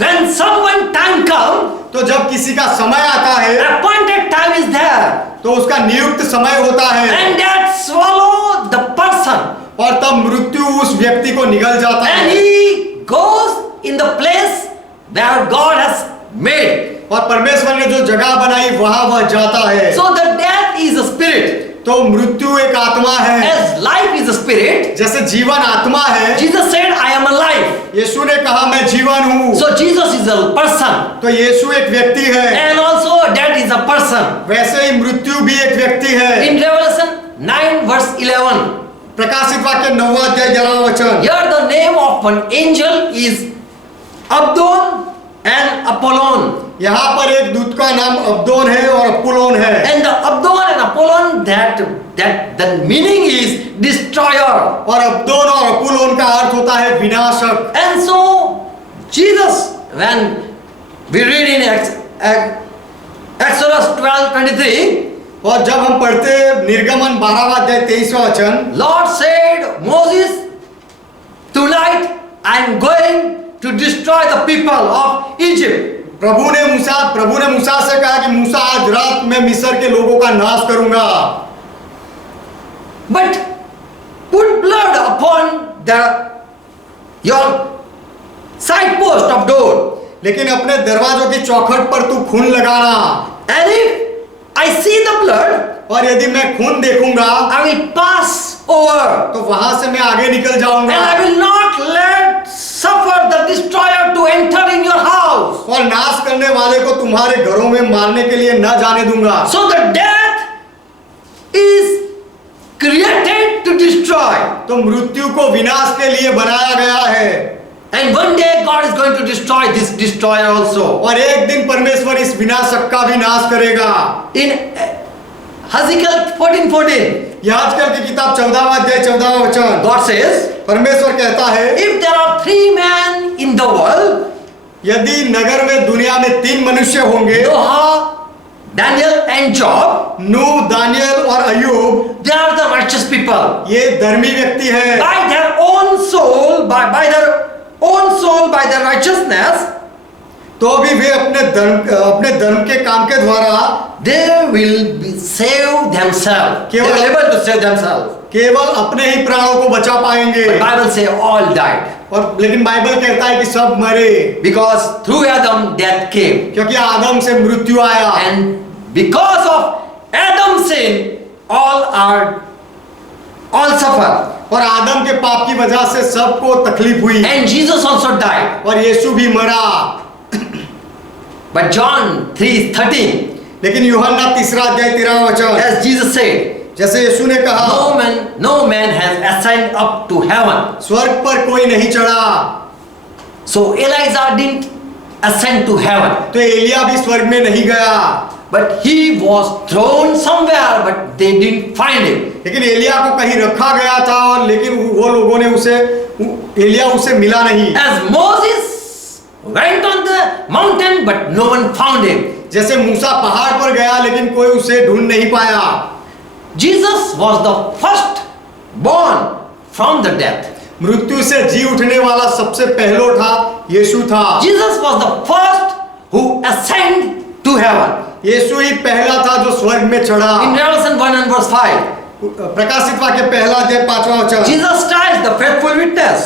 when someone time come, तो जब किसी का समय आता है appointed time is there, तो उसका नियुक्त समय होता है, and that swallow the person, और तब मृत्यु उस व्यक्ति को निगल जाता and है, he goes in the place where God has made. और परमेश्वर ने जो जगह बनाई वहां वह जाता है। So the death is a spirit, तो मृत्यु एक आत्मा है, as life is a spirit. जैसे जीवन आत्मा है। Jesus said, I am alive. यीशु ने कहा मैं जीवन हूँ, So Jesus is a person, तो यीशु एक व्यक्ति है, and also death is a person. वैसे ही मृत्यु भी एक व्यक्ति है। In Revelation 9 verse 11, प्रकाशित वाक्य 9वां अध्याय 11वां वचन। here the name of one angel is Abdon and Apollon. यहाँ पर एक दूत का नाम अब्दोन है और अपुल्लोन है, And the Abdon and Apollon, that the meaning is destroyer. और अब्दोन और अपुल्लोन का अर्थ होता है विनाशक। And so Jesus, when we read in Exodus 12:23, और जब हम पढ़ते निर्गमन 12वां अध्याय 23वां वचन, Lord said, Moses, tonight I am going to destroy the people of Egypt. प्रभु ने मूसा से कहा कि मूसा आज रात मैं मिस्र के लोगों का नाश करूंगा, But put blood upon your side post of door. लेकिन अपने दरवाजों की चौखट पर तू खून लगाना, And if I see the blood, और यदि मैं खून देखूंगा I will pass over, तो वहां से मैं आगे निकल जाऊंगा, and I will not let suffer the destroyer to enter in your house. और नाश करने वाले को तुम्हारे घरों में मारने के लिए न जाने दूंगा। So the death is created to destroy. तो मृत्यु को विनाश के लिए बनाया गया है, And one day God is going to destroy this destroyer also. और एक दिन परमेश्वर इस विनाशक का भी नाश करेगा। In Ezekiel 14:14, याजकल की किताब 14वां अध्याय 14वां वचन, God says, परमेश्वर कहता है, if there are 3 men in the world, यदि नगर में दुनिया में 3 मनुष्य होंगे, Noah, Daniel and Job, नूह, दानियल और अय्यूब, they are the righteous people. ये धर्मी व्यक्ति है, By their own soul, by their righteousness, तो भी वे अपने धर्म के काम के द्वारा they will be save themselves. They will able to save themselves. केवल अपने ही प्राणों को बचा पाएंगे। But Bible say all died, और लेकिन बाइबल कहता है कि सब मरे, because through Adam death came, क्योंकि आदम से मृत्यु आया, and because of Adam's sin all suffer, और आदम के पाप की वजह से सबको तकलीफ हुई, and Jesus also died. और यीशु भी मरा। But John 3:13, लेकिन यूहन्ना 3 अध्याय 13वां वचन, as Jesus said, जैसे यीशु ने कहा, no man has ascended up to heaven. स्वर्ग पर कोई नहीं चढ़ा। So Elijah didn't ascend to heaven, तो एलिया भी स्वर्ग में नहीं गया, but he was thrown somewhere, but they didn't find him. लेकिन एलिया को कहीं रखा गया था, और लेकिन वो लोगों ने एलिया उसे मिला नहीं। As Moses went on the mountain, but no one found him. जैसे मूसा पहाड़ पर गया लेकिन कोई उसे ढूंढ नहीं पाया। Jesus was the first born from the death. मृत्यु से जी उठने वाला सबसे पहलो था यीशु था। Jesus was the first who ascended to heaven. यीशु ही पहला था जो स्वर्ग में चढ़ा। In Revelation 1 and verse 5, प्रकाशित वाक्य पहला अध्याय 5वां वचन। Jesus Christ, the faithful witness,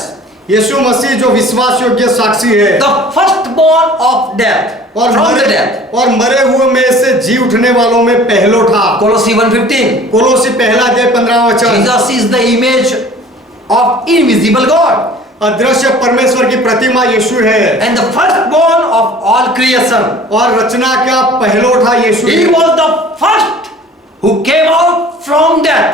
यीशु मसीह जो विश्वास योग्य साक्षी है the firstborn of death, और from the death. और मरे हुए में से जी उठने वालों में पहलो था। Colossae 1:15. कोलोसी पहला अध्याय 15वां वचन। Jesus is the image of invisible God अदृश्य परमेश्वर की प्रतिमा यीशु है and the firstborn of all creation. और रचना का पहलो था यीशु। He was the first who came out from death.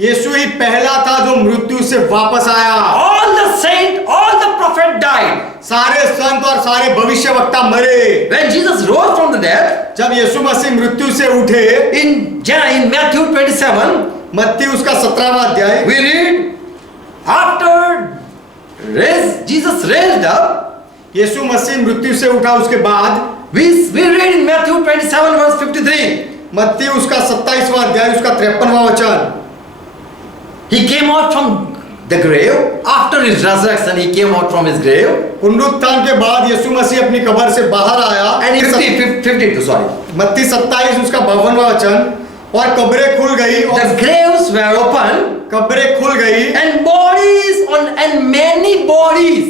यीशु ही पहला था जो मृत्यु से वापस आया। All the saints, all the prophets died. सारे संत और सारे भविष्यवक्ता मरे। When Jesus rose from the dead, जब यीशु मसीह मृत्यु से उठे, in Matthew 27, मत्ती उसका 17वां अध्याय, we read, after Jesus raised up, यीशु मसीह मृत्यु से उठा उसके बाद, we read in Matthew 27 verse 53, मत्ती उसका 27वां अध्याय उसका 53वां वचन, he came out from the grave. After his resurrection, he came out from his grave. पुनरुत्थान के बाद यीशु मसीह अपनी कब्र से बाहर आया। And 52, sorry. मत्ती 27 उसका 52वां वचन, और कब्रें खुल गई और The graves were open कब्रें खुल गई and bodies and many bodies.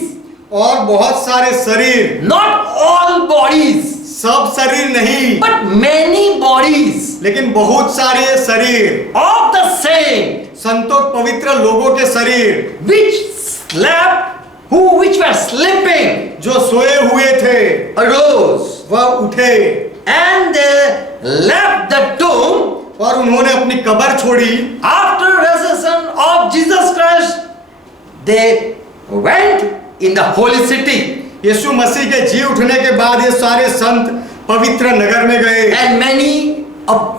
और बहुत सारे शरीर, Not all bodies, सब शरीर नहीं, but many bodies लेकिन बहुत सारे शरीर, of the saints संतों पवित्र लोगों के शरीर which were sleeping जो सोए हुए थे, arose वह उठे and they left the tomb और उन्होंने अपनी कब्र छोड़ी। after resurrection of Jesus Christ. They went in the holy city यीशु मसीह के जी उठने के बाद ये सारे संत पवित्र नगर में गए and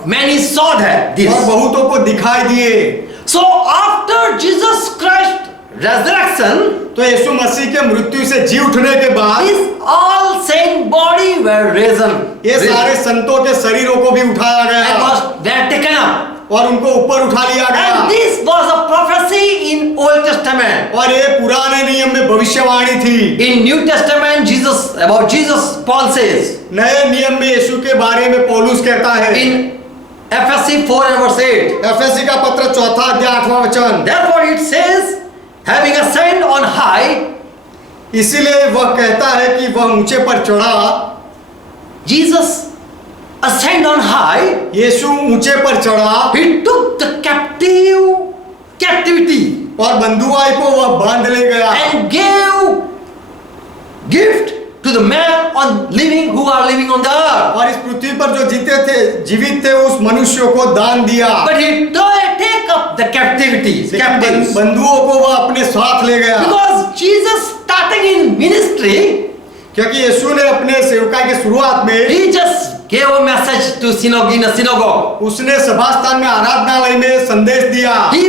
many saw that this. और बहुतों को दिखाई दिए। So after Jesus Christ resurrection, तो यीशु मसीह के मृत्यु से जी उठने के बाद these all saint body were risen ये सारे संतों के शरीरों को भी उठाया and गया were taken up. और उनको ऊपर उठा लिया And गया। this was a prophecy in Old Testament. और ये पुराने नियम में भविष्यवाणी थी। In New Testament, about Jesus, Paul says नए नियम में यीशु के बारे में पौलुस कहता है in Ephesians 4 and verse 8. FAC का पत्र 4 अध्याय 8वां वचन, Therefore it says, having ascended on high, इसीलिए वह कहता है कि वह ऊंचे पर चढ़ा। Jesus ascended on high. यीशु ऊंचे पर चढ़ा He took the captivity और बंधुआई को वह बांध ले गया and gave gift to the man who are living on the earth. और इस पृथ्वी पर जो जीवित थे उस मनुष्यों को दान दिया। But he take up the captives. बंधुओं को वह अपने साथ ले गया Because Jesus starting in ministry, क्योंकि यीशु ने अपने सेवकाई के शुरुआत में he just gave a message to in a synagogue. उसने सभा स्थान में आराधनालय में संदेश दिया। He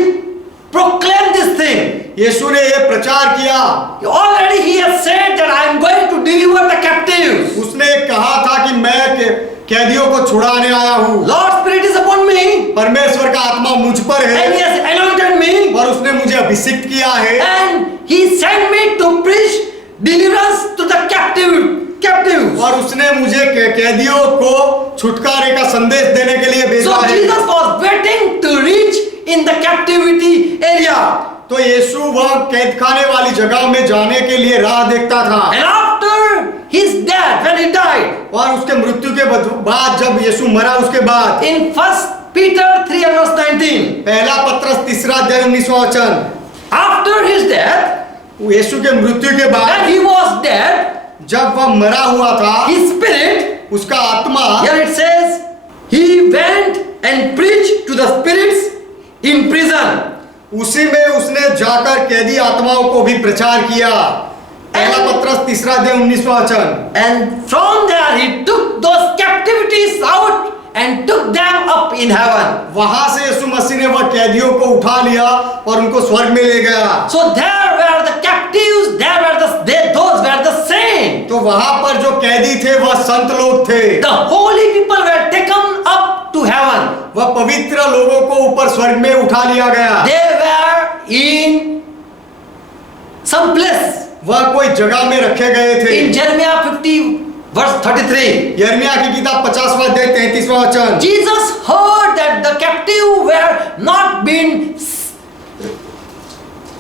proclaimed this thing. यीशु ने यह प्रचार किया। Already he has said that I am going to deliver the captives. उसने कहा था कि मैं कैदियों को छुड़ाने आया हूँ। Lord Spirit is upon me. परमेश्वर का आत्मा मुझ पर है And he has anointed me. और उसने मुझे अभिषिक्त किया है And he sent me to preach deliverance to the captives. और उसने मुझे कैदियों को छुटकारे का संदेश देने के लिए भेजा So है। Jesus was waiting to reach in the captivity area. तो यीशु वह कैद खाने वाली जगह में जाने के लिए राह देखता था। And after his death, when he died, और उसके मृत्यु के बाद जब यीशु मरा उसके बाद in 1 Peter 3 and verse 19, पहला पत्रस 3 अध्याय 19वां वचन, after his death, यीशु के मृत्यु के बाद when he was dead, जब वह मरा हुआ था his spirit, उसका आत्मा, here it says, he went and preached to the spirits in prison. उसी में उसने जाकर कैदी आत्माओं को भी प्रचार किया। पहला पत्रस 3 अध्याय 19वां वचन, And from there he took those captivities out and took them up in heaven. वहां से यीशु मसीह ने वह कैदियों को उठा लिया और उनको स्वर्ग में ले गया। So there were the captives, those were the saints. तो वहां पर जो कैदी थे वह संत लोग थे। The holy people were taken up to heaven. वह पवित्र लोगों को ऊपर स्वर्ग में उठा लिया गया। They were in some place. वह कोई जगह में रखे गए थे। In Jeremiah 50 verse 33. यिर्मयाह की किताब 50वां अध्याय 33वां वचन। Jesus heard that the captive were not being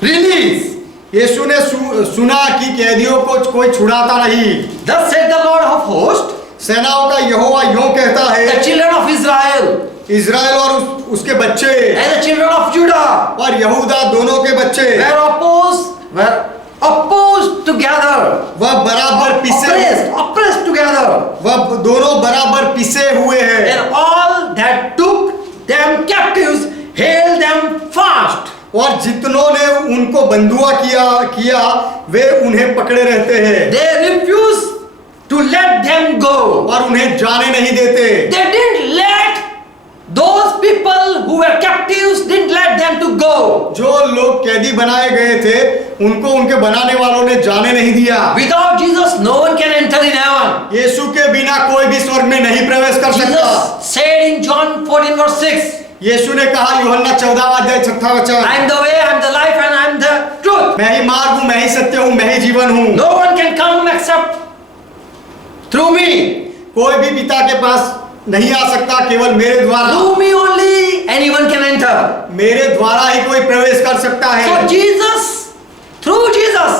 released. यीशु ने सुना कि कैदियों को कोई छुड़ाता नहीं। Thus said the Lord of hosts, सेनाओं का यहोवा यूं कहता the है, children of Israel इज़राइल और उसके बच्चे and the children of Judah और यहूदा दोनों के बच्चे were opposed together, वह बराबर पिसे oppressed together, वह दोनों बराबर पिसे हुए हैं। and all that took them captives held them fast. और जितनों ने उनको बंधुआ किया वे उन्हें पकड़े रहते हैं। They refused to let them go. और उन्हें जाने नहीं देते। They didn't let those people who were captives, didn't let them to go. जो लोग कैदी बनाए गए थे उनको उनके बनाने वालों ने जाने नहीं दिया। Without Jesus, no one can enter in heaven. यीशु के बिना कोई भी स्वर्ग में नहीं प्रवेश कर सकता। Jesus said in John 14 verse 6, यीशु ने कहा यूहन्ना 14वां अध्याय 6वां वचन, I am the way, I am the life, and I am the truth. मैं ही मार्ग हूँ, मैं ही सत्य हूँ, मैं ही जीवन हूँ। No one can come except through me. कोई भी पिता के पास नहीं आ सकता केवल मेरे द्वारा। Through me only anyone can enter. मेरे द्वारा ही कोई प्रवेश कर सकता है। So Jesus, through Jesus,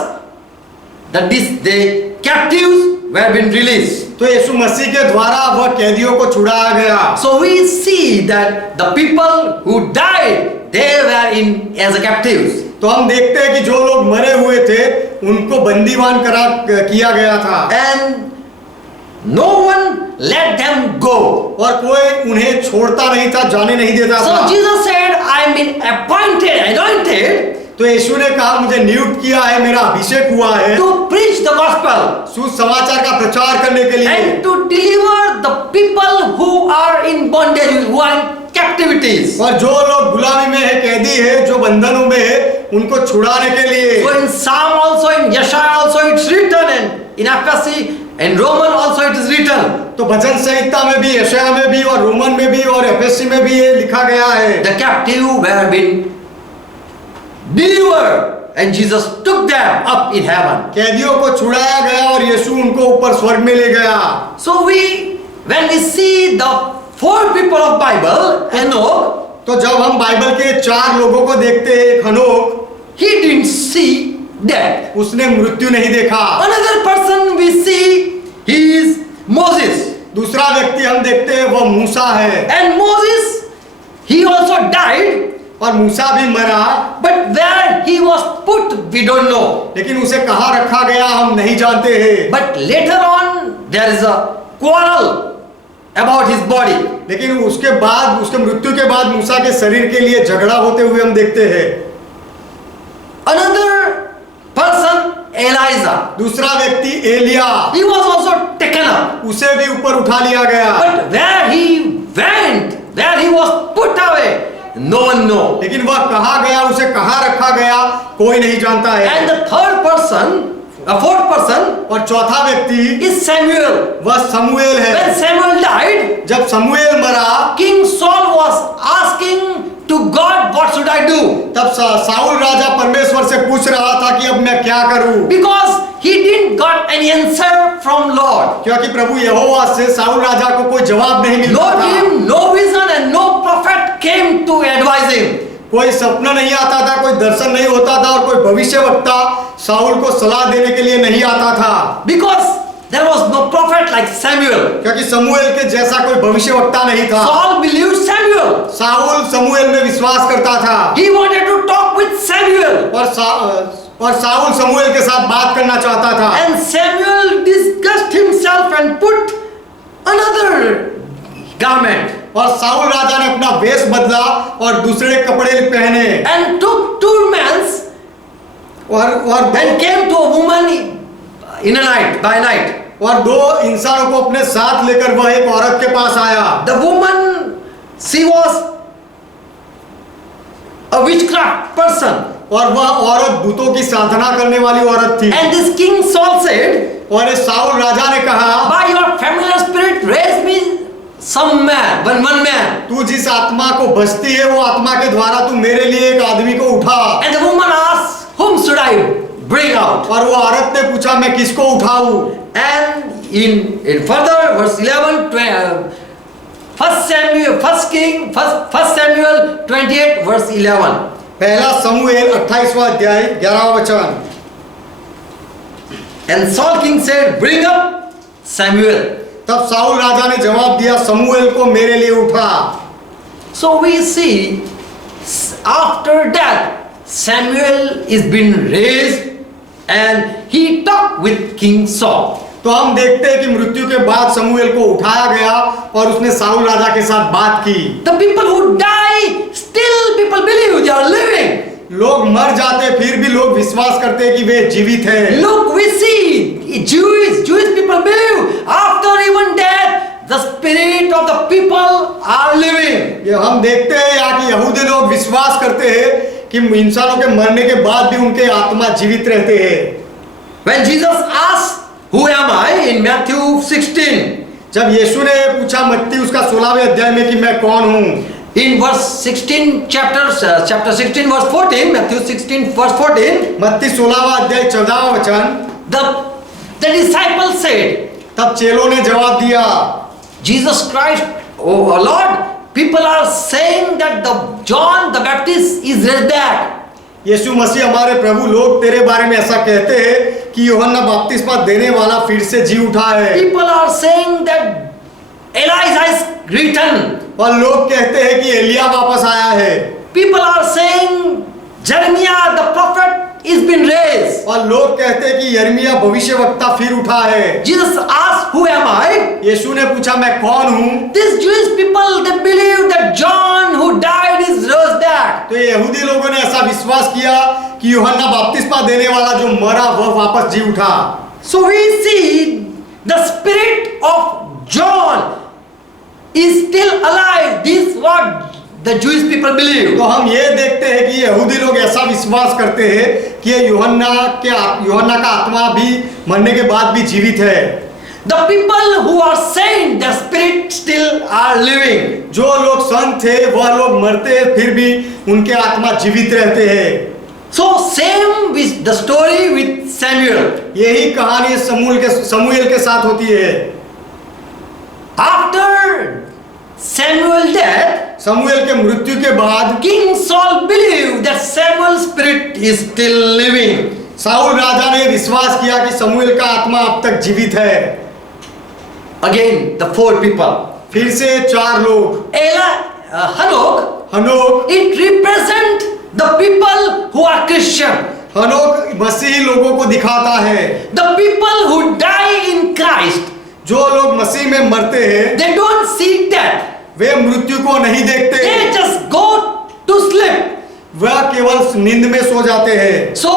the captives were been released. तो यीशु मसीह के द्वारा वह कैदियों को छुड़ाया गया। So we see that the people who died, they were in as a captives. तो हम देखते हैं कि जो लोग मरे हुए थे उनको बंदीवान किया गया था। And no one let them go. और कोई उन्हें छोड़ता नहीं था, जाने नहीं देता था। So Jesus said, I am been appointed, anointed तो यीशु ने कहा मुझे नियुक्त किया है, मेरा अभिषेक हुआ है to preach the gospel सुसमाचार का प्रचार करने के लिए and to deliver the people who are in bondage, who are in captivities. और जो लोग गुलामी में है, कैदी है, जो बंधनों में है, उनको छुड़ाने के लिए। So in Psalm also, in Yeshaya also it's written, and in Ephesians and Roman also it is written. तो भजन संहिता में भी, यशाया में भी और रोमन में भी और एफएससी में भी ये लिखा गया है। The captive were been delivered and Jesus took them up in heaven. कैदियों को छुड़ाया गया और यीशु उनको ऊपर स्वर्ग में ले गया। So when we see the four people of Bible, Enoch, तो जब हम बाइबल के 4 लोगों को देखते हैं, हनोक, he didn't see death. उसने मृत्यु नहीं देखा। Another person we see, he is Moses. दूसरा व्यक्ति हम देखते हैं वो मूसा है And Moses, he also died, और मूसा भी मरा, but where he was put, we don't know. लेकिन उसे कहाँ रखा गया हम नहीं जानते हैं। But later on, there is a quarrel about his body. लेकिन उसके बाद, उसके मृत्यु के बाद मूसा के शरीर के लिए झगड़ा होते हुए हम देखते हैं। Another person, Elijah, दूसरा व्यक्ति Elia, he was also taken up. उसे भी ऊपर उठा लिया गया, But where he went, where he was put away, no one know. लेकिन वह कहाँ गया, उसे कहाँ रखा गया, कोई नहीं जानता है। And the third person, a fourth person, और चौथा व्यक्ति is Samuel. वह समूएल है। When Samuel died, जब समूएल मरा, King Saul was asking to God, what should I do? तब साउल राजा परमेश्वर से पूछ रहा था कि अब मैं क्या करूं, Because he didn't got any answer from Lord. क्योंकि प्रभु यहोवा से साउल राजा को कोई जवाब नहीं मिलता No था। dream, no vision, and no prophet came to advise him. कोई सपना नहीं आता था, कोई दर्शन नहीं होता था और कोई भविष्यवक्ता साउल को सलाह देने के लिए नहीं आता था, Because there was no prophet like Samuel. क्योंकि समूएल के जैसा कोई भविष्यवक्ता नहीं था। Saul believed Samuel. Saul Samuel में विश्वास करता था He wanted to talk with Samuel. और साउल समूएल के साथ बात करना चाहता था। And Samuel disguised himself and put another garment. और साउल राजा ने अपना वेश बदला और दूसरे कपड़े पहने And took 2 men और and came to a woman in a night, by night. और 2 इंसानों को अपने साथ लेकर वह एक औरत के पास आया। The woman, she was a witchcraft person. और वह औरत भूतों की साधना करने वाली औरत थी। And this King Saul said, और इस साउल राजा ने कहा, by your familiar spirit, raise me some man, one man. तू जिस आत्मा को बसती है वो आत्मा के द्वारा तू मेरे लिए एक आदमी को उठा। And the woman asked, whom should I bring out? और वो औरत ने पूछा मैं किसको उठाऊं? And in further verse 11, 1 Samuel 28 verse 11. पहला समूएल 28वां अध्याय 11वां वचन। And Saul king said, bring up Samuel. तब साउल राजा ने जवाब दिया, समूएल को मेरे लिए उठा। So we see after that Samuel is been raised and he talked with King Saul. तो हम देखते हैं कि मृत्यु के बाद समूएल को उठाया गया और उसने साउल राजा के साथ बात की। The people who die, still people believe they are living. लोग मर जाते फिर भी लोग विश्वास करते हैं कि वे जीवित हैं। Look, we see Jewish people believe after even death, the spirit of the people are living. ये हम देखते हैं यहाँ कि यहूदी लोग विश्वास करते हैं कि इंसानों के मरने के बाद भी उनके आत्मा जीवित रहते हैं। When Jesus asked, who am I, in Matthew 16, जब यीशु ने पूछा मत्ती उसका 16वें अध्याय में कि मैं कौन हूँ, in verse 16 chapter 16 verse 14, Matthew 16 verse 14, मत्ती 16वां अध्याय 14वां वचन, the disciples said, तब चेलों ने जवाब दिया, Jesus Christ, oh Lord, people are saying that the John the Baptist is dead. यीशु मसीह हमारे प्रभु, लोग तेरे बारे में ऐसा कहते हैं कि यूहन्ना बपतिस्मा देने वाला फिर से जी उठा है। People are saying that Elijah is returned. और लोग कहते हैं कि एलिया वापस आया है। People are saying Jeremiah the prophet is been raised. और लोग कहते हैं कि यिर्मयाह भविष्यवक्ता फिर उठा है। Jesus asked, who am I? यीशु ने पूछा मैं कौन हूँ? These Jewish people, they believe that John who died is rose back. तो यहूदी लोगों ने ऐसा विश्वास किया कि यूहन्ना बपतिस्मा देने वाला जो मरा वह वापस जी उठा। So we see the spirit of John is still alive. This is what the Jewish people believe. तो हम ये देखते हैं कि यहूदी लोग ऐसा विश्वास करते हैं कि यूहन्ना का आत्मा भी मरने के बाद भी जीवित है। The people who are saying their spirit still are living. जो लोग संत थे वह लोग मरते हैं फिर भी उनके आत्मा जीवित रहते हैं। So same with the story with Samuel. यही कहानी समूएल के साथ होती है। After Samuel's death, समूएल के मृत्यु के बाद King Saul believed that Samuel's spirit is still living. Saul राजा ने विश्वास किया कि समूएल का आत्मा अब तक जीवित है। Again, the four people. फिर से 4 लोग। Hanok, it represents the people who are Christian. हनोक मसीही लोगों को दिखाता है। The people who die in Christ. जो लोग मसीह में मरते हैं, They don't see death. वे मृत्यु को नहीं देखते। They just go to sleep. वह केवल नींद में सो जाते हैं। So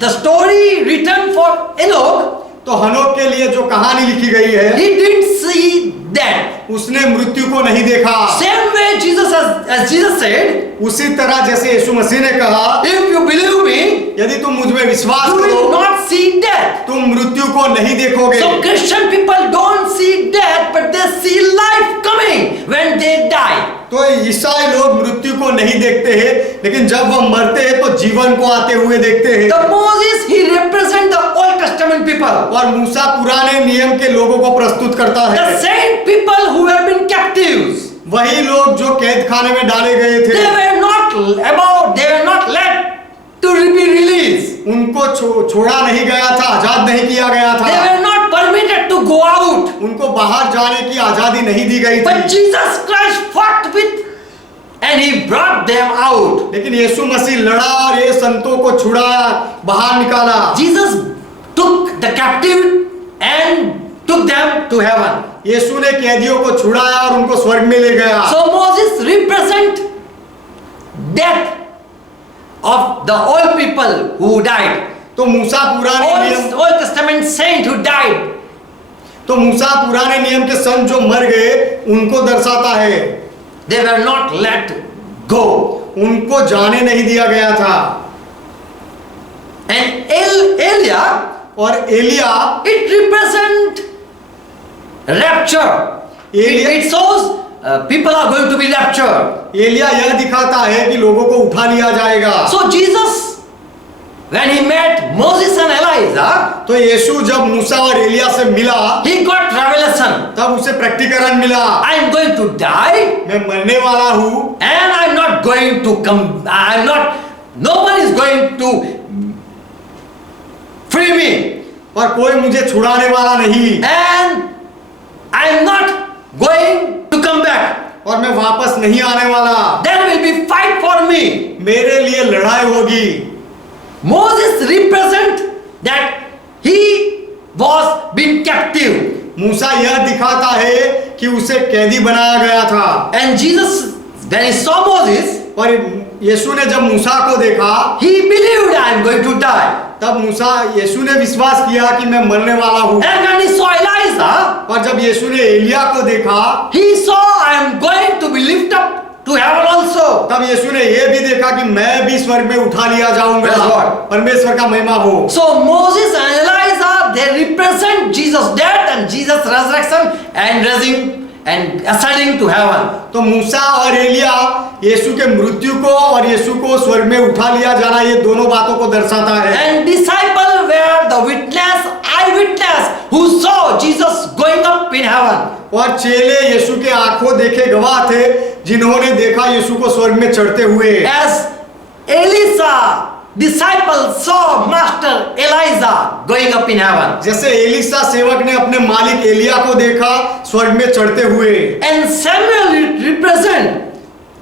the story written for Enoch, तो हनोक के लिए जो कहानी लिखी गई है, he didn't see death. उसने मृत्यु को नहीं देखा। Same way Jesus as Jesus said, उसी तरह जैसे यीशु मसीह ने कहा, if you believe me, यदि तुम मुझ में विश्वास you will करो, not see death. तुम मृत्यु को नहीं देखोगे। So Christian people don't see death, but they see life coming when they die. तो ईसाई लोग मृत्यु को नहीं देखते हैं, लेकिन जब वह मरते हैं तो जीवन को आते हुए देखते हैं। The Moses, he represents the Old Testament people. और मूसा पुराने नियम के लोगों को प्रस्तुत करता The है। same people who have been captives. वही लोग जो कैद खाने में डाले गए थे, They were not let to be released. उनको छोड़ा नहीं गया था, आजाद नहीं किया गया They था, were not permitted to go out. उनको बाहर जाने की आजादी नहीं दी गई But थी। Jesus Christ fought with and he brought them out. लेकिन यीशु मसीह लड़ा और ये संतों को छुड़ा, बाहर निकाला। Jesus took the captive and took them to heaven. यीशु ने कैदियों को छुड़ाया और उनको स्वर्ग में ले गया। So Moses represent death of the old people who died. तो मूसा पुराने नियम Old Testament saint who died. तो मूसा पुराने नियम के संत जो मर गए उनको दर्शाता है। They were not let go. उनको जाने नहीं दिया गया था। And Elijah, और Elia, it represent rapture. It shows people are going to be raptured. Elia यह दिखाता है कि लोगों को उठा लिया जाएगा। So Jesus when he met Moses and Elijah, तो यीशु जब मूसा और एलिया से मिला, he got revelation. तब उसे प्रकटीकरण मिला, I am going to die, मैं मरने वाला हूँ, and I am not going to come. I am not. No one is going to free me, और कोई मुझे छुड़ाने वाला नहीं, and I am not going to come back. और मैं वापस नहीं आने वाला, There will be fight for me. मेरे लिए लड़ाई होगी। Moses represent that he was being captive, मूसा यह दिखाता है कि उसे कैदी बनाया गया था, and Jesus, when he saw Moses, और यीशु ने जब मूसा को देखा, he believed I am going to die. तब मूसा यीशु ने विश्वास किया कि मैं मरने वाला हूँ, And when he saw Elijah, और जब यीशु ने एलिया को देखा, he saw I am going to be lifted up to heaven also. तब यीशु ने यह भी देखा कि मैं भी स्वर्ग में उठा लिया जाऊंगा। Praise God. परमेश्वर का महिमा हो। So Moses and Elijah, they represent Jesus' death and Jesus' resurrection and rising and ascending to heaven. तो मूसा और एलिया यीशु के मृत्यु को और यीशु को स्वर्ग में उठा लिया जाना, ये दोनों बातों को दर्शाता है। And disciple were the witness, eyewitness who saw Jesus going up in heaven. और चेले यीशु के आंखों देखे गवाह थे, जिन्होंने देखा यीशु को स्वर्ग में चढ़ते हुए। As Elisha, disciple saw Master Elijah going up in heaven. जैसे एलिसा सेवक ने अपने मालिक एलिया को देखा स्वर्ग में चढ़ते हुए, And Samuel represent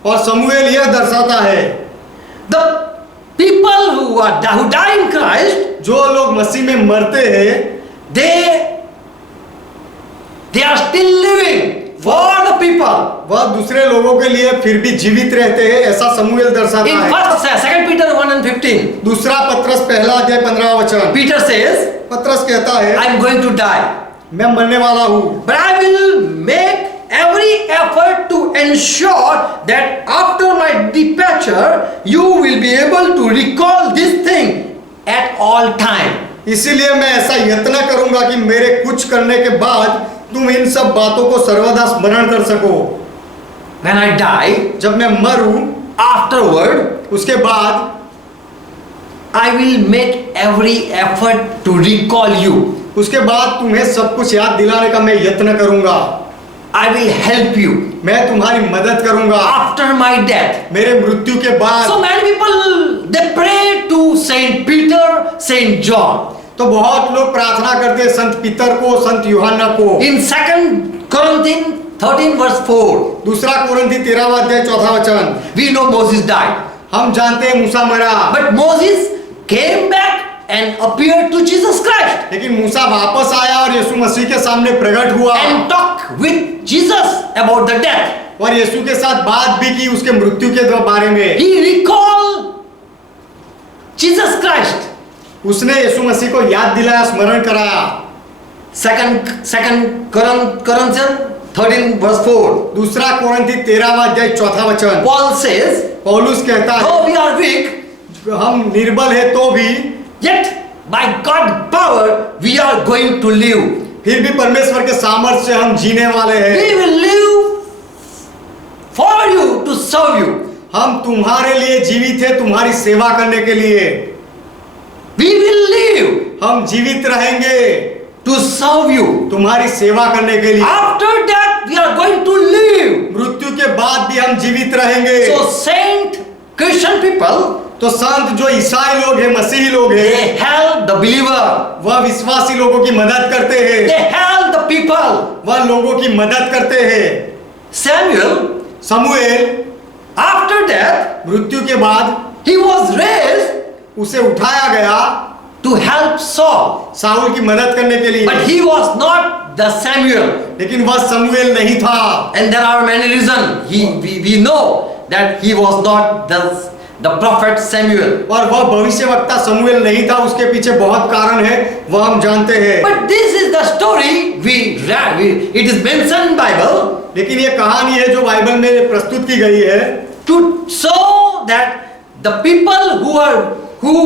और समूएल यह दर्शाता है, the people who die in Christ. जो लोग मसीह में मरते हैं, They are still living for the people. वह दूसरे लोगों के लिए फिर भी जीवित रहते हैं, ऐसा समूएल दर्शाता In है। first, 2 Peter 1:15, दूसरा पत्रस पहला अध्याय 15 वचन, Peter says, पत्रस कहता है, I am going to die, मैं मरने वाला हूँ, but I will make every effort to ensure that after my departure, you will be able to recall this thing at all time. इसीलिए मैं ऐसा यत्न करूंगा कि मेरे कुछ करने के बाद तुम इन सब बातों को सर्वदा स्मरण कर सको। When I die, जब मैं मरूं, afterward, उसके बाद I will make every effort to recall you. उसके बाद तुम्हें सब कुछ याद दिलाने का मैं यत्न करूंगा। I will help you मैं तुम्हारी मदद करूंगा after my death. मेरे मृत्यु के बाद। So many people, they pray to Saint Peter, Saint John. तो बहुत लोग प्रार्थना करते हैं संत पीतर को, संत यूहन्ना को। In 2 Corinthians 13 verse 4, दूसरा कोरिन्थी 13वां अध्याय 4वां वचन, we know Moses died. हम जानते हैं मूसा मरा, But Moses came back and appeared to Jesus Christ लेकिन मूसा वापस आया और यीशु मसीह के सामने प्रकट हुआ and talked with Jesus about the death. और यीशु के साथ बात भी की उसके मृत्यु के बारे में। He recalled Jesus Christ. उसने यीशु मसीह को याद दिलाया, स्मरण कराया। 2 Corinthians 13 verse 4. दूसरा कोरिन्थी 13वां अध्याय 4वां वचन, Paul says, पौलुस कहता है, though we are weak, हम निर्बल है तो भी, yet by God's power we are going to live. फिर भी परमेश्वर के सामर्थ्य से हम जीने वाले हैं। We will live for you to serve you. हम तुम्हारे लिए जीवित है, तुम्हारी सेवा करने के लिए। We will live हम जीवित रहेंगे to serve you. तुम्हारी सेवा करने के लिए। After that we are going to live. मृत्यु के बाद भी हम जीवित रहेंगे। So saint Christian people, तो संत जो ईसाई लोग हैं, मसीही लोग they हैं, help the believer. वह विश्वासी लोगों की मदद करते हैं, They help the people. वह लोगों की मदद करते हैं। Samuel, समूएल after that, मृत्यु के बाद he was raised उसे उठाया गया to help Saul. साउल की मदद करने के लिए, But he was not the Samuel. लेकिन वह समूएल नहीं था। And there are many reasons. We know that he was not the prophet Samuel. और वह भविष्यवक्ता समूएल नहीं था, उसके पीछे बहुत कारण है, वह हम जानते हैं। But this is the story we read. It is mentioned in Bible लेकिन ये कहानी है जो बाइबल में प्रस्तुत की गई है, to show that the people who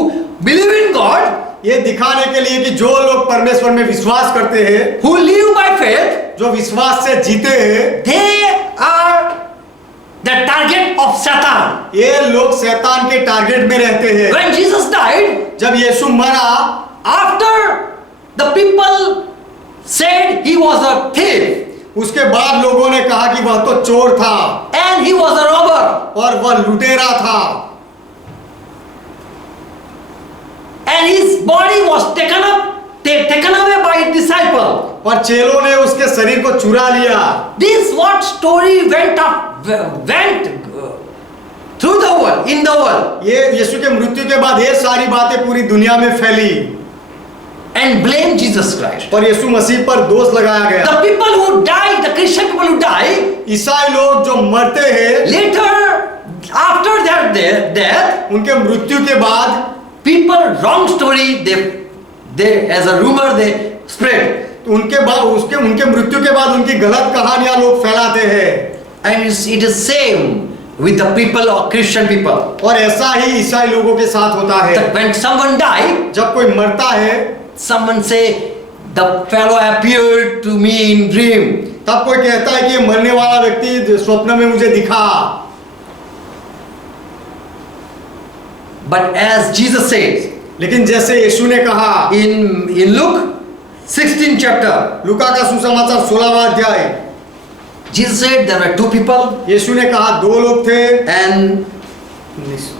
believe in God, ये दिखाने के लिए कि जो लोग परमेश्वर में विश्वास करते हैं, who live by faith, जो विश्वास से जीते हैं, they are the target of Satan. ये लोग शैतान के टारगेट में रहते हैं। When Jesus died, जब यीशु मरा, after the people said he was a thief उसके बाद लोगों ने कहा कि वह तो चोर था and he was a robber और वह लुटेरा था, and his body was taken away by his disciple. और चेलों ने उसके शरीर को चुरा लिया। This what story went through the world, in the world, ये यीशु के मृत्यु के बाद ये सारी बातें पूरी दुनिया में फैली and blame Jesus Christ. और यीशु मसीह पर दोष लगाया गया। The people who die, the Christian people who die, ईसाई लोग जो मरते हैं, later after their death, उनके मृत्यु के बाद people wrong story they as a rumor they spread, उनके मृत्यु के बाद उनकी गलत कहानियां लोग फैलाते हैं। and it is same with the people or Christian people. और ऐसा ही ईसाई लोगों के साथ होता है। That when someone die, जब कोई मरता है, someone say the fellow appeared to me in dream. तब कोई कहता है कि ये मरने वाला व्यक्ति स्वप्न में मुझे दिखा। But as Jesus says लेकिन जैसे यीशु ने कहा in Luke 16 chapter, लूका का सुसमाचार 16वां अध्याय, Jesus said there were two people, यीशु ने कहा दो लोग थे, and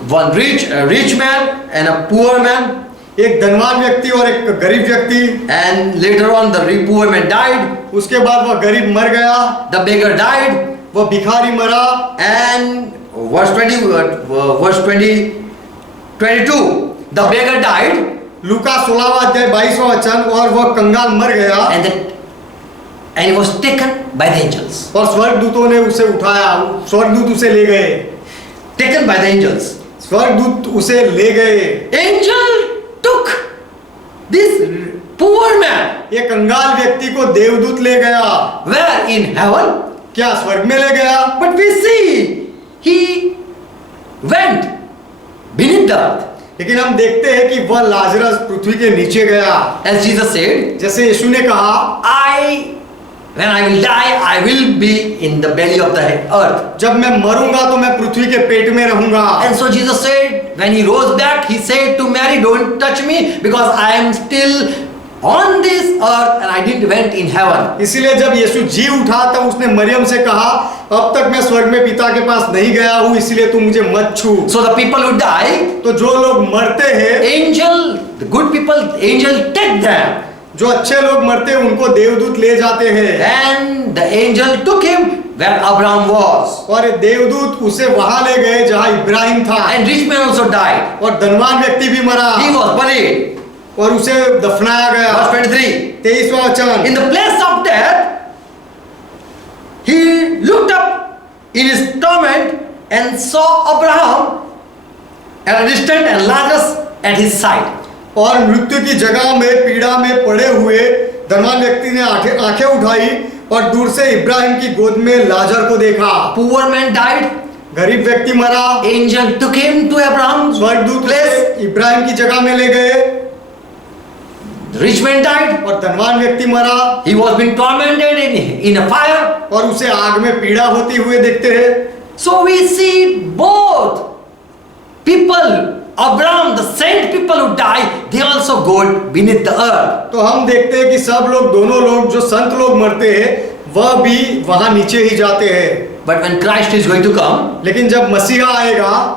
one rich man and a poor man, एक धनवान व्यक्ति और एक गरीब व्यक्ति। and later on the poor man died, उसके बाद वह गरीब मर गया, the beggar died, वह भिखारी मरा। and verse 22, the beggar died, लूका 16वां अध्याय 22वां वचन, और वह कंगाल मर गया and he was taken by the angels. और स्वर्गदूतों ने उसे उठाया, स्वर्गदूत उसे ले गए, Taken by the angels. स्वर्गदूत उसे ले गए। Angel took this poor man. ये कंगाल व्यक्ति को देवदूत ले गया। Where? In heaven. क्या स्वर्ग में ले गया? But we see he went beneath the earth. लेकिन हम देखते हैं कि वह लाजरस पृथ्वी के नीचे गया। As Jesus said, जैसे यीशु ने कहा, when I will die, I will be in the belly of the earth. जब मैं मरूंगा तो मैं पृथ्वी के पेट में रहूंगा। And so Jesus said, when he rose back, he said to Mary, don't touch me because I am still on this earth and I didn't went in heaven. इसीलिए जब यीशु जी उठा तब उसने मरियम से कहा, अब तक मैं स्वर्ग में पिता के पास नहीं गया हूँ, इसलिए तू मुझे मत छू। So the people who die, तो जो लोग मरते हैं, angel, the good people, angel take them. जो अच्छे लोग मरते हैं उनको देवदूत ले जाते हैं। And the angel took him where Abraham was. और देवदूत उसे वहां ले गए जहां इब्राहिम था। And rich man also died. और धनवान व्यक्ति भी मरा He was buried. और उसे दफनाया गया। Verse 23. 23वां वचन, In the place of death, he looked up in his torment and saw Abraham at a distance and Lazarus at his side. और मृत्यु की जगह में पीड़ा में पड़े हुए धनवान व्यक्ति ने आंखें उठाई और दूर से इब्राहिम की गोद में लाजर को देखा। Poor man died. गरीब व्यक्ति मरा। Angel took him to Abraham's स्वर्गदूत place. इब्राहिम की जगह में ले गए। The rich man died. और धनवान व्यक्ति मरा। He was being tormented in a fire. और उसे आग में पीड़ा होती हुए देखते हैं। So we see both people, Abraham, the saint people who die, they also go beneath the earth. तो हम देखते हैं कि सब लोग, दोनों लोग जो संत लोग मरते हैं वह भी वहां नीचे ही जाते हैं। But when Christ is going to come, लेकिन जब मसीहा आएगा,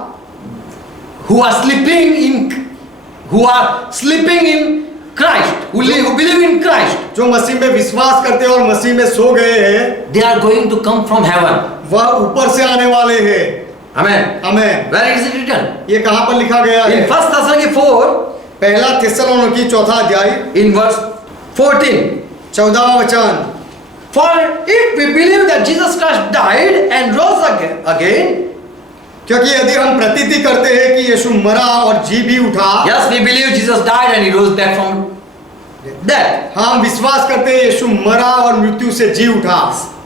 who are sleeping in Christ, who believe in Christ, जो मसीह में विश्वास करते हैं और मसीह में सो गए हैं, they are going to come from heaven. वह ऊपर से आने वाले हैं। Amen. Amen. Where is it written? ये कहां पर लिखा गया है? In 1 Thessalonians 4, पहला थिस्सलुनीकी 4 अध्याय in verse 14. 14वां वचन, For if we believe that Jesus Christ died and rose again, क्योंकि यदि हम प्रतीति करते हैं कि यीशु मरा और जी भी उठा, yes, we believe Jesus died and he rose back from death. हम विश्वास करते हैं यीशु मरा और मृत्यु से जी उठा।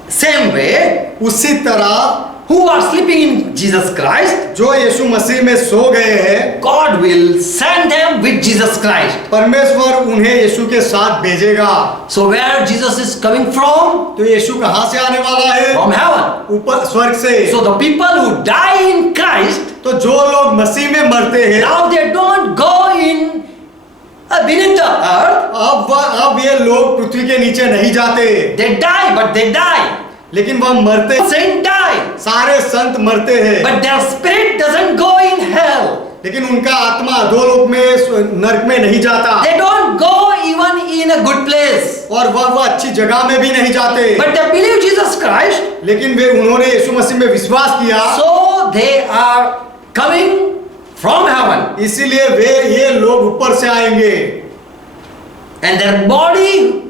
Same way, उसी तरह who are sleeping in Jesus Christ, जो यीशु मसीह में सो गए हैं, God will send them with Jesus Christ. परमेश्वर उन्हें यीशु के साथ भेजेगा। So where Jesus is coming from? तो यीशु कहाँ से आने वाला है? From heaven. ऊपर स्वर्ग से। So the people who die in Christ, तो जो लोग मसीह में मरते हैं, now they don't go in beneath the earth. अब ये लोग पृथ्वी के नीचे नहीं जाते, They die, but they die. लेकिन वह मरते, Saint die, सारे संत मरते हैं, but their spirit doesn't go in hell. लेकिन उनका आत्मा अधोलोक में, नरक में नहीं जाता, They don't go even in a good place. और वह अच्छी जगह में भी नहीं जाते, But they believe Jesus Christ, लेकिन वे उन्होंने यीशु मसीह में विश्वास किया, so they are coming from heaven, इसीलिए ये लोग ऊपर से आएंगे, and their body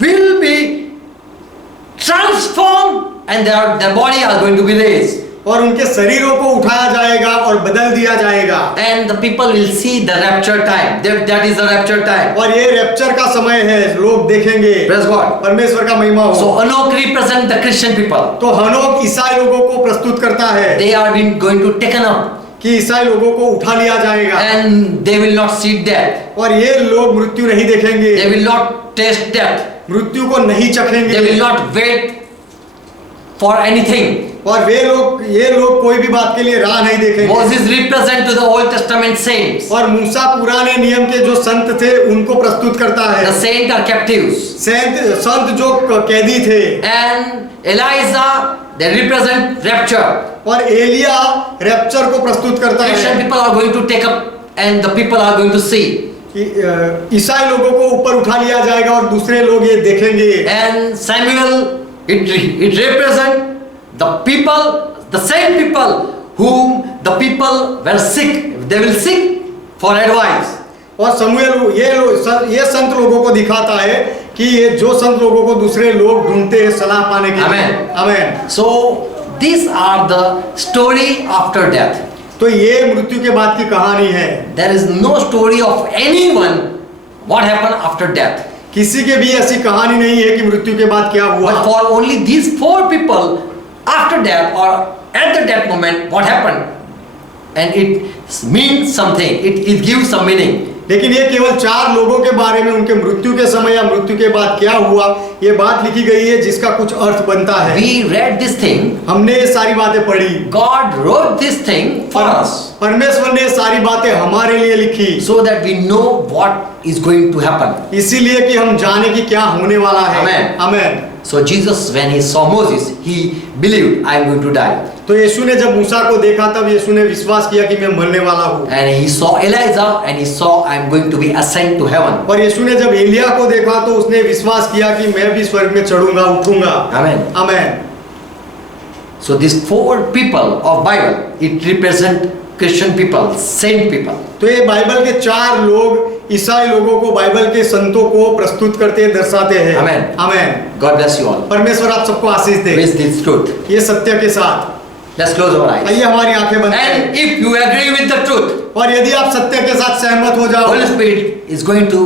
will be transformed, and their body are going to be raised, और उनके शरीरों को उठाया जाएगा और बदल दिया जाएगा, and the people will see the rapture time. That is the rapture time. और ये रैप्चर का समय है, लोग देखेंगे। Praise God. परमेश्वर का महिमा हो। So Enoch represent the Christian people. तो हनोक ईसाई लोगों को प्रस्तुत करता है They are being going to taken up, कि ईसाई लोगों को उठा लिया जाएगा, and they will not see death. और ये लोग मृत्यु नहीं देखेंगे, They will not taste death. मृत्यु को नहीं चखेंगे, They will not wait for anything. और ये लोग कोई भी बात के लिए राह नहीं देखेंगे। Moses represent to the Old Testament saints. और मूसा पुराने नियम के जो संत थे उनको प्रस्तुत करता है, The saints are captives. संत जो कैदी थे, And Elijah, they represent rapture. और एलिया रैप्चर को प्रस्तुत करता Christian है people are going to take up, and the people are going to see. कि ईसाई लोगों को ऊपर उठा लिया जाएगा और दूसरे लोग ये देखेंगे। And Samuel, it represent the people, the same people whom the people were sick. They will seek for advice. और समूएल ये संत लोगों को दिखाता है कि ये जो संत लोगों को दूसरे लोग ढूंढते हैं सलाह पाने के लिए। Amen. Amen. So these are the story after death. तो ये मृत्यु के बाद की कहानी है। There is no story of anyone what happened after death. किसी के भी ऐसी कहानी नहीं है कि मृत्यु के बाद क्या हुआ। But for only these 4 people after death or at the death moment what happened, and it means something. It gives some meaning. लेकिन ये केवल 4 लोगों के बारे में उनके मृत्यु के समय या मृत्यु के बाद क्या हुआ ये बात लिखी गई है जिसका कुछ अर्थ बनता है। We read this thing. हमने ये सारी बातें पढ़ी। God wrote this thing for us. परमेश्वर ने सारी बातें हमारे लिए लिखी। So that we know what is going to happen. इसीलिए कि हम जाने कि क्या होने वाला है। Amen. Amen. So Jesus, when he saw Moses, he believed, I am going to die. तो यीशु ने जब मूसा को देखा तब यीशु ने विश्वास किया कि मैं मरने वाला हूँ। And he saw Elijah, and he saw, I am going to be ascended to heaven. और यीशु ने जब एलिया को देखा तो उसने विश्वास किया कि मैं भी स्वर्ग में चढ़ूंगा, उठूंगा। Amen. Amen. So these 4 people of Bible, it represent Christian people, saint people. तो ये बाइबल के 4 लोग ईसाई लोगों को बाइबल के संतों को प्रस्तुत करते दर्शाते हैं। Amen. Amen. God bless you all. परमेश्वर आप सबको आशीष दे With this truth. ये सत्य के साथ। Let's close our eyes. आइए हमारी आंखें बंद करें। And if you agree with the truth, और यदि आप सत्य के साथ सहमत हो जाओ Holy Spirit is going to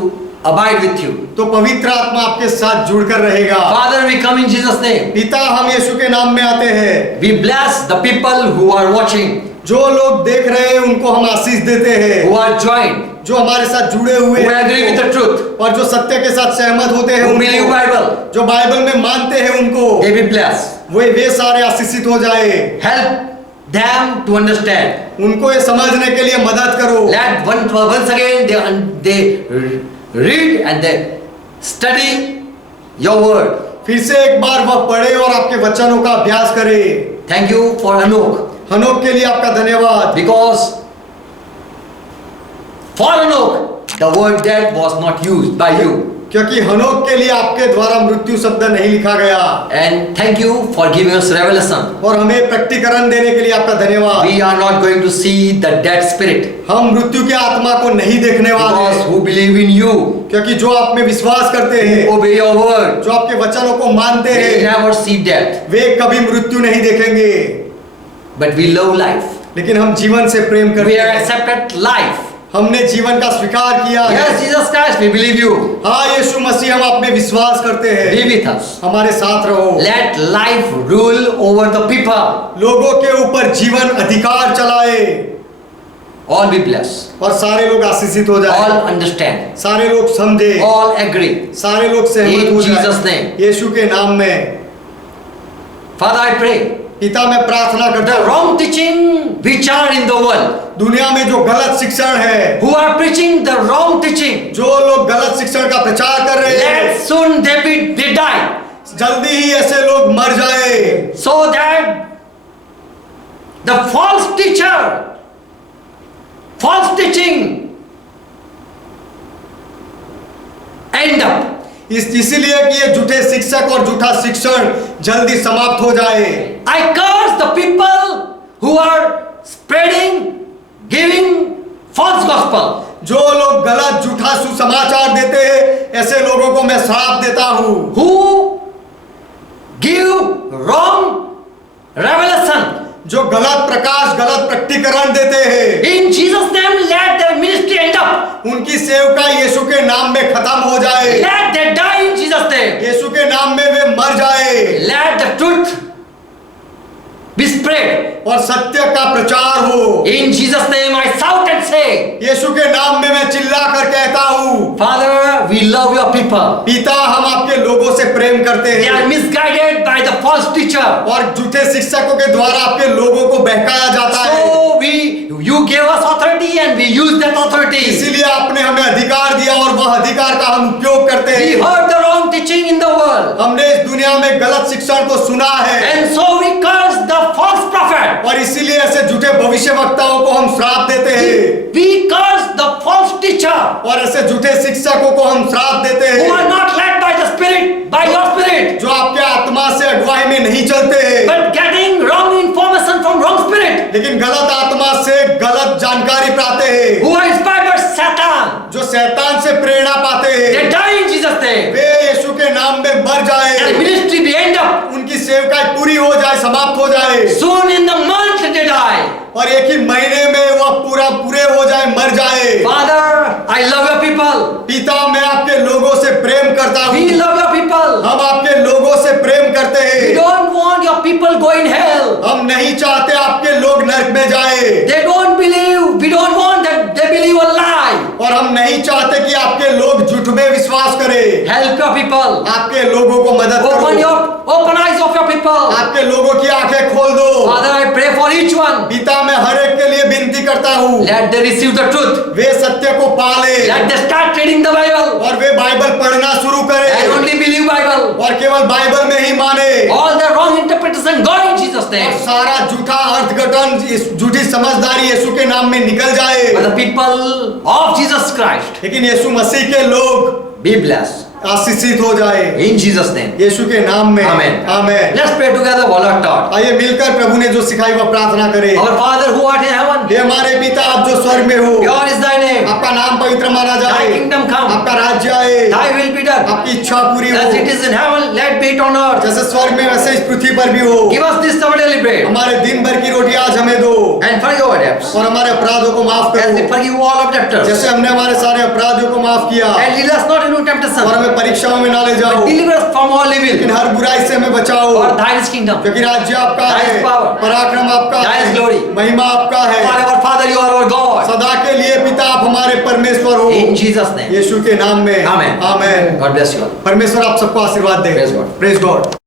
abide with you. तो पवित्र आत्मा आपके साथ जुड़कर रहेगा। Father, we come in Jesus' name. पिता हम यीशु के नाम में आते हैं। We bless the people who are watching, जो लोग देख रहे हैं उनको हम आशीष देते हैं, who are joined, जो हमारे साथ जुड़े हुए who agree with the truth, और जो सत्य के साथ सहमत होते हैं who believe उनको, Bible. जो बाइबल में मानते हैं उनको They be blessed. वे सारे आशीषित हो जाए। Help them to understand. उनको ये समझने के लिए मदद करो। Let once again they read and they study your word. फिर से एक बार वह पढ़े और आपके वचनों का अभ्यास करे। Thank you for Enoch, हनोक के लिए आपका धन्यवाद, because for Enoch the word death was not used by you. क्योंकि हनोक के लिए आपके द्वारा मृत्यु शब्द नहीं लिखा गया। And thank you for giving us revelation. और हमें प्रकटीकरण देने के लिए आपका धन्यवाद। We are not going to see the dead spirit, हम मृत्यु के आत्मा को नहीं देखने वाले, because who believe in you, क्योंकि जो आप में विश्वास करते हैं, obey your word, जो आपके वचनों को मानते they हैं, never see death. वे कभी मृत्यु नहीं देखेंगे। But we love life. लेकिन हम जीवन से प्रेम We करते are हैं, accepted life. हमने जीवन का स्वीकार किया है। Yes, Jesus Christ, we believe you. हाँ यीशु मसीह, हम आप में विश्वास करते हैं। Be with us. हमारे साथ रहो। Let life rule over the people. लोगों के ऊपर जीवन अधिकार चलाए All be blessed. और सारे लोग आशीषित हो जाए, All understand. सारे लोग समझे, All agree. सारे लोग सहमत In हो Jesus' जाए name. यीशु के नाम में। Father, I pray. पिता मैं प्रार्थना करता The हूँ, wrong teaching which are in the world, दुनिया में जो गलत शिक्षण है, who are preaching the wrong teaching, जो लोग गलत शिक्षण का प्रचार कर रहे हैं, let soon they die, जल्दी ही ऐसे लोग मर जाए, so that the false teacher, false teaching end up. इसीलिए कि ये झूठे शिक्षक और झूठा शिक्षण जल्दी समाप्त हो जाए। I curse the people who are spreading, giving false gospel. जो लोग गलत झूठा सुसमाचार देते हैं, ऐसे लोगों को मैं श्राप देता हूँ। Who give wrong revelation. जो गलत प्रकाश, गलत प्रकटीकरण देते हैं, In Jesus' name, let their ministry end up. उनकी सेवका यीशु के नाम में खत्म हो जाए, Let they die in Jesus' name. यीशु के नाम में वे मर जाए Let the truth be spread. और सत्य का प्रचार हो। In Jesus' name, I shout and say, यीशु के नाम में मैं चिल्ला कर कहता हूँ, Father, we love your people. पिता हम आपके लोगों से प्रेम करते They are हैं misguided by the false teacher. और झूठे शिक्षकों के द्वारा आपके लोगों को बहकाया जाता है। So you gave us authority and we use that authority. इसीलिए आपने हमें अधिकार दिया और वह अधिकार का हम उपयोग करते We हैं। heard the wrong teaching in the world. हमने इस दुनिया में गलत शिक्षण को सुना है And so we curse the false prophet. और इसीलिए ऐसे झूठे भविष्यवक्ताओं को हम श्राप देते हैं We curse the false teacher और ऐसे झूठे शिक्षकों को हम श्राप देते who हैं are not led by the Spirit, by your Spirit, जो आपके आत्मा से अगुवाई में नहीं चलते हैं, but getting wrong information from wrong spirit, लेकिन गलत आत्मा से गलत जानकारी पाते हैं, who are inspired by Satan. जो शैतान से प्रेरणा पाते हैं, They die in Jesus' name. वे यीशु के नाम में मर And जाए, ministry be end up. उनकी सेवकाई पूरी हो जाए, समाप्त हो जाए Soon in the month they die. और एक ही महीने में वह पूरे हो जाए, मर जाए। Father, I love your people. पिता मैं आपके लोगों से प्रेम करता हूँ, We love your people. हम आपके लोगों से प्रेम करते We हैं, don't want your people go in hell. हम नहीं चाहते आपके लोग नरक में जाए They don't believe. We don't want that they believe a lie. और हम नहीं चाहते कि आपके लोग झूठ में विश्वास करें। Help your people. आपके लोगों को मदद करो, Open eyes of your people. आपके लोगों की आंखें खोल दो। Father, I pray for each one. पिता मैं हर एक के लिए विनती करता हूँ, Let they receive the truth. वे सत्य को पाले Let they start reading the Bible और वे बाइबल पढ़ना शुरू and करें only believe Bible. और केवल बाइबल में ही माने All the wrong interpretation go in Jesus' और name. सारा झूठा अर्थघटन, झूठी समझदारी यीशु के नाम में निकल जाए। But the people of Jesus Christ लेकिन यीशु मसीह के लोग be blessed आशीषित हो जाए in Jesus' name. यीशु के नाम में। Amen. Amen. Let's pray together, Lord God. आइए मिलकर प्रभु ने जो सिखाई वह प्रार्थना करें। Our Father who art in heaven, हे हमारे पिता आप जो स्वर्ग में हो, pure is thy name. आपका नाम पवित्र माना Thy जाए, kingdom come. आपका राज्य आए, Thy will be done. आपकी इच्छा पूरी As it हो, is in heaven, let be it on earth. जैसे स्वर्ग में वैसे इस पृथ्वी पर भी हो। Give us this our daily bread. हमारे दिन भर की रोटी आज हमें दो And forgive our debts. और हमारे अपराधों को माफ As we करो forgive all our debtors. जैसे हमने हमारे सारे अपराधों को माफ किया And lead us not into और temptation. हमें परीक्षाओं में ना ले जाओ, But deliver us from all लेकिन evil. हर बुराई से हमें बचाओ, For thine is kingdom. क्योंकि राज्य आपका Thine है, is power. पराक्रम आपका Thine is है, glory. महिमा आपका है, Our Father, you are our God. सदा के लिए पिता आप हमारे परमेश्वर हो, In Jesus' name. यीशु के नाम में Amen. Amen. God bless you all. परमेश्वर आप सबको आशीर्वाद दे। Praise God. Praise God.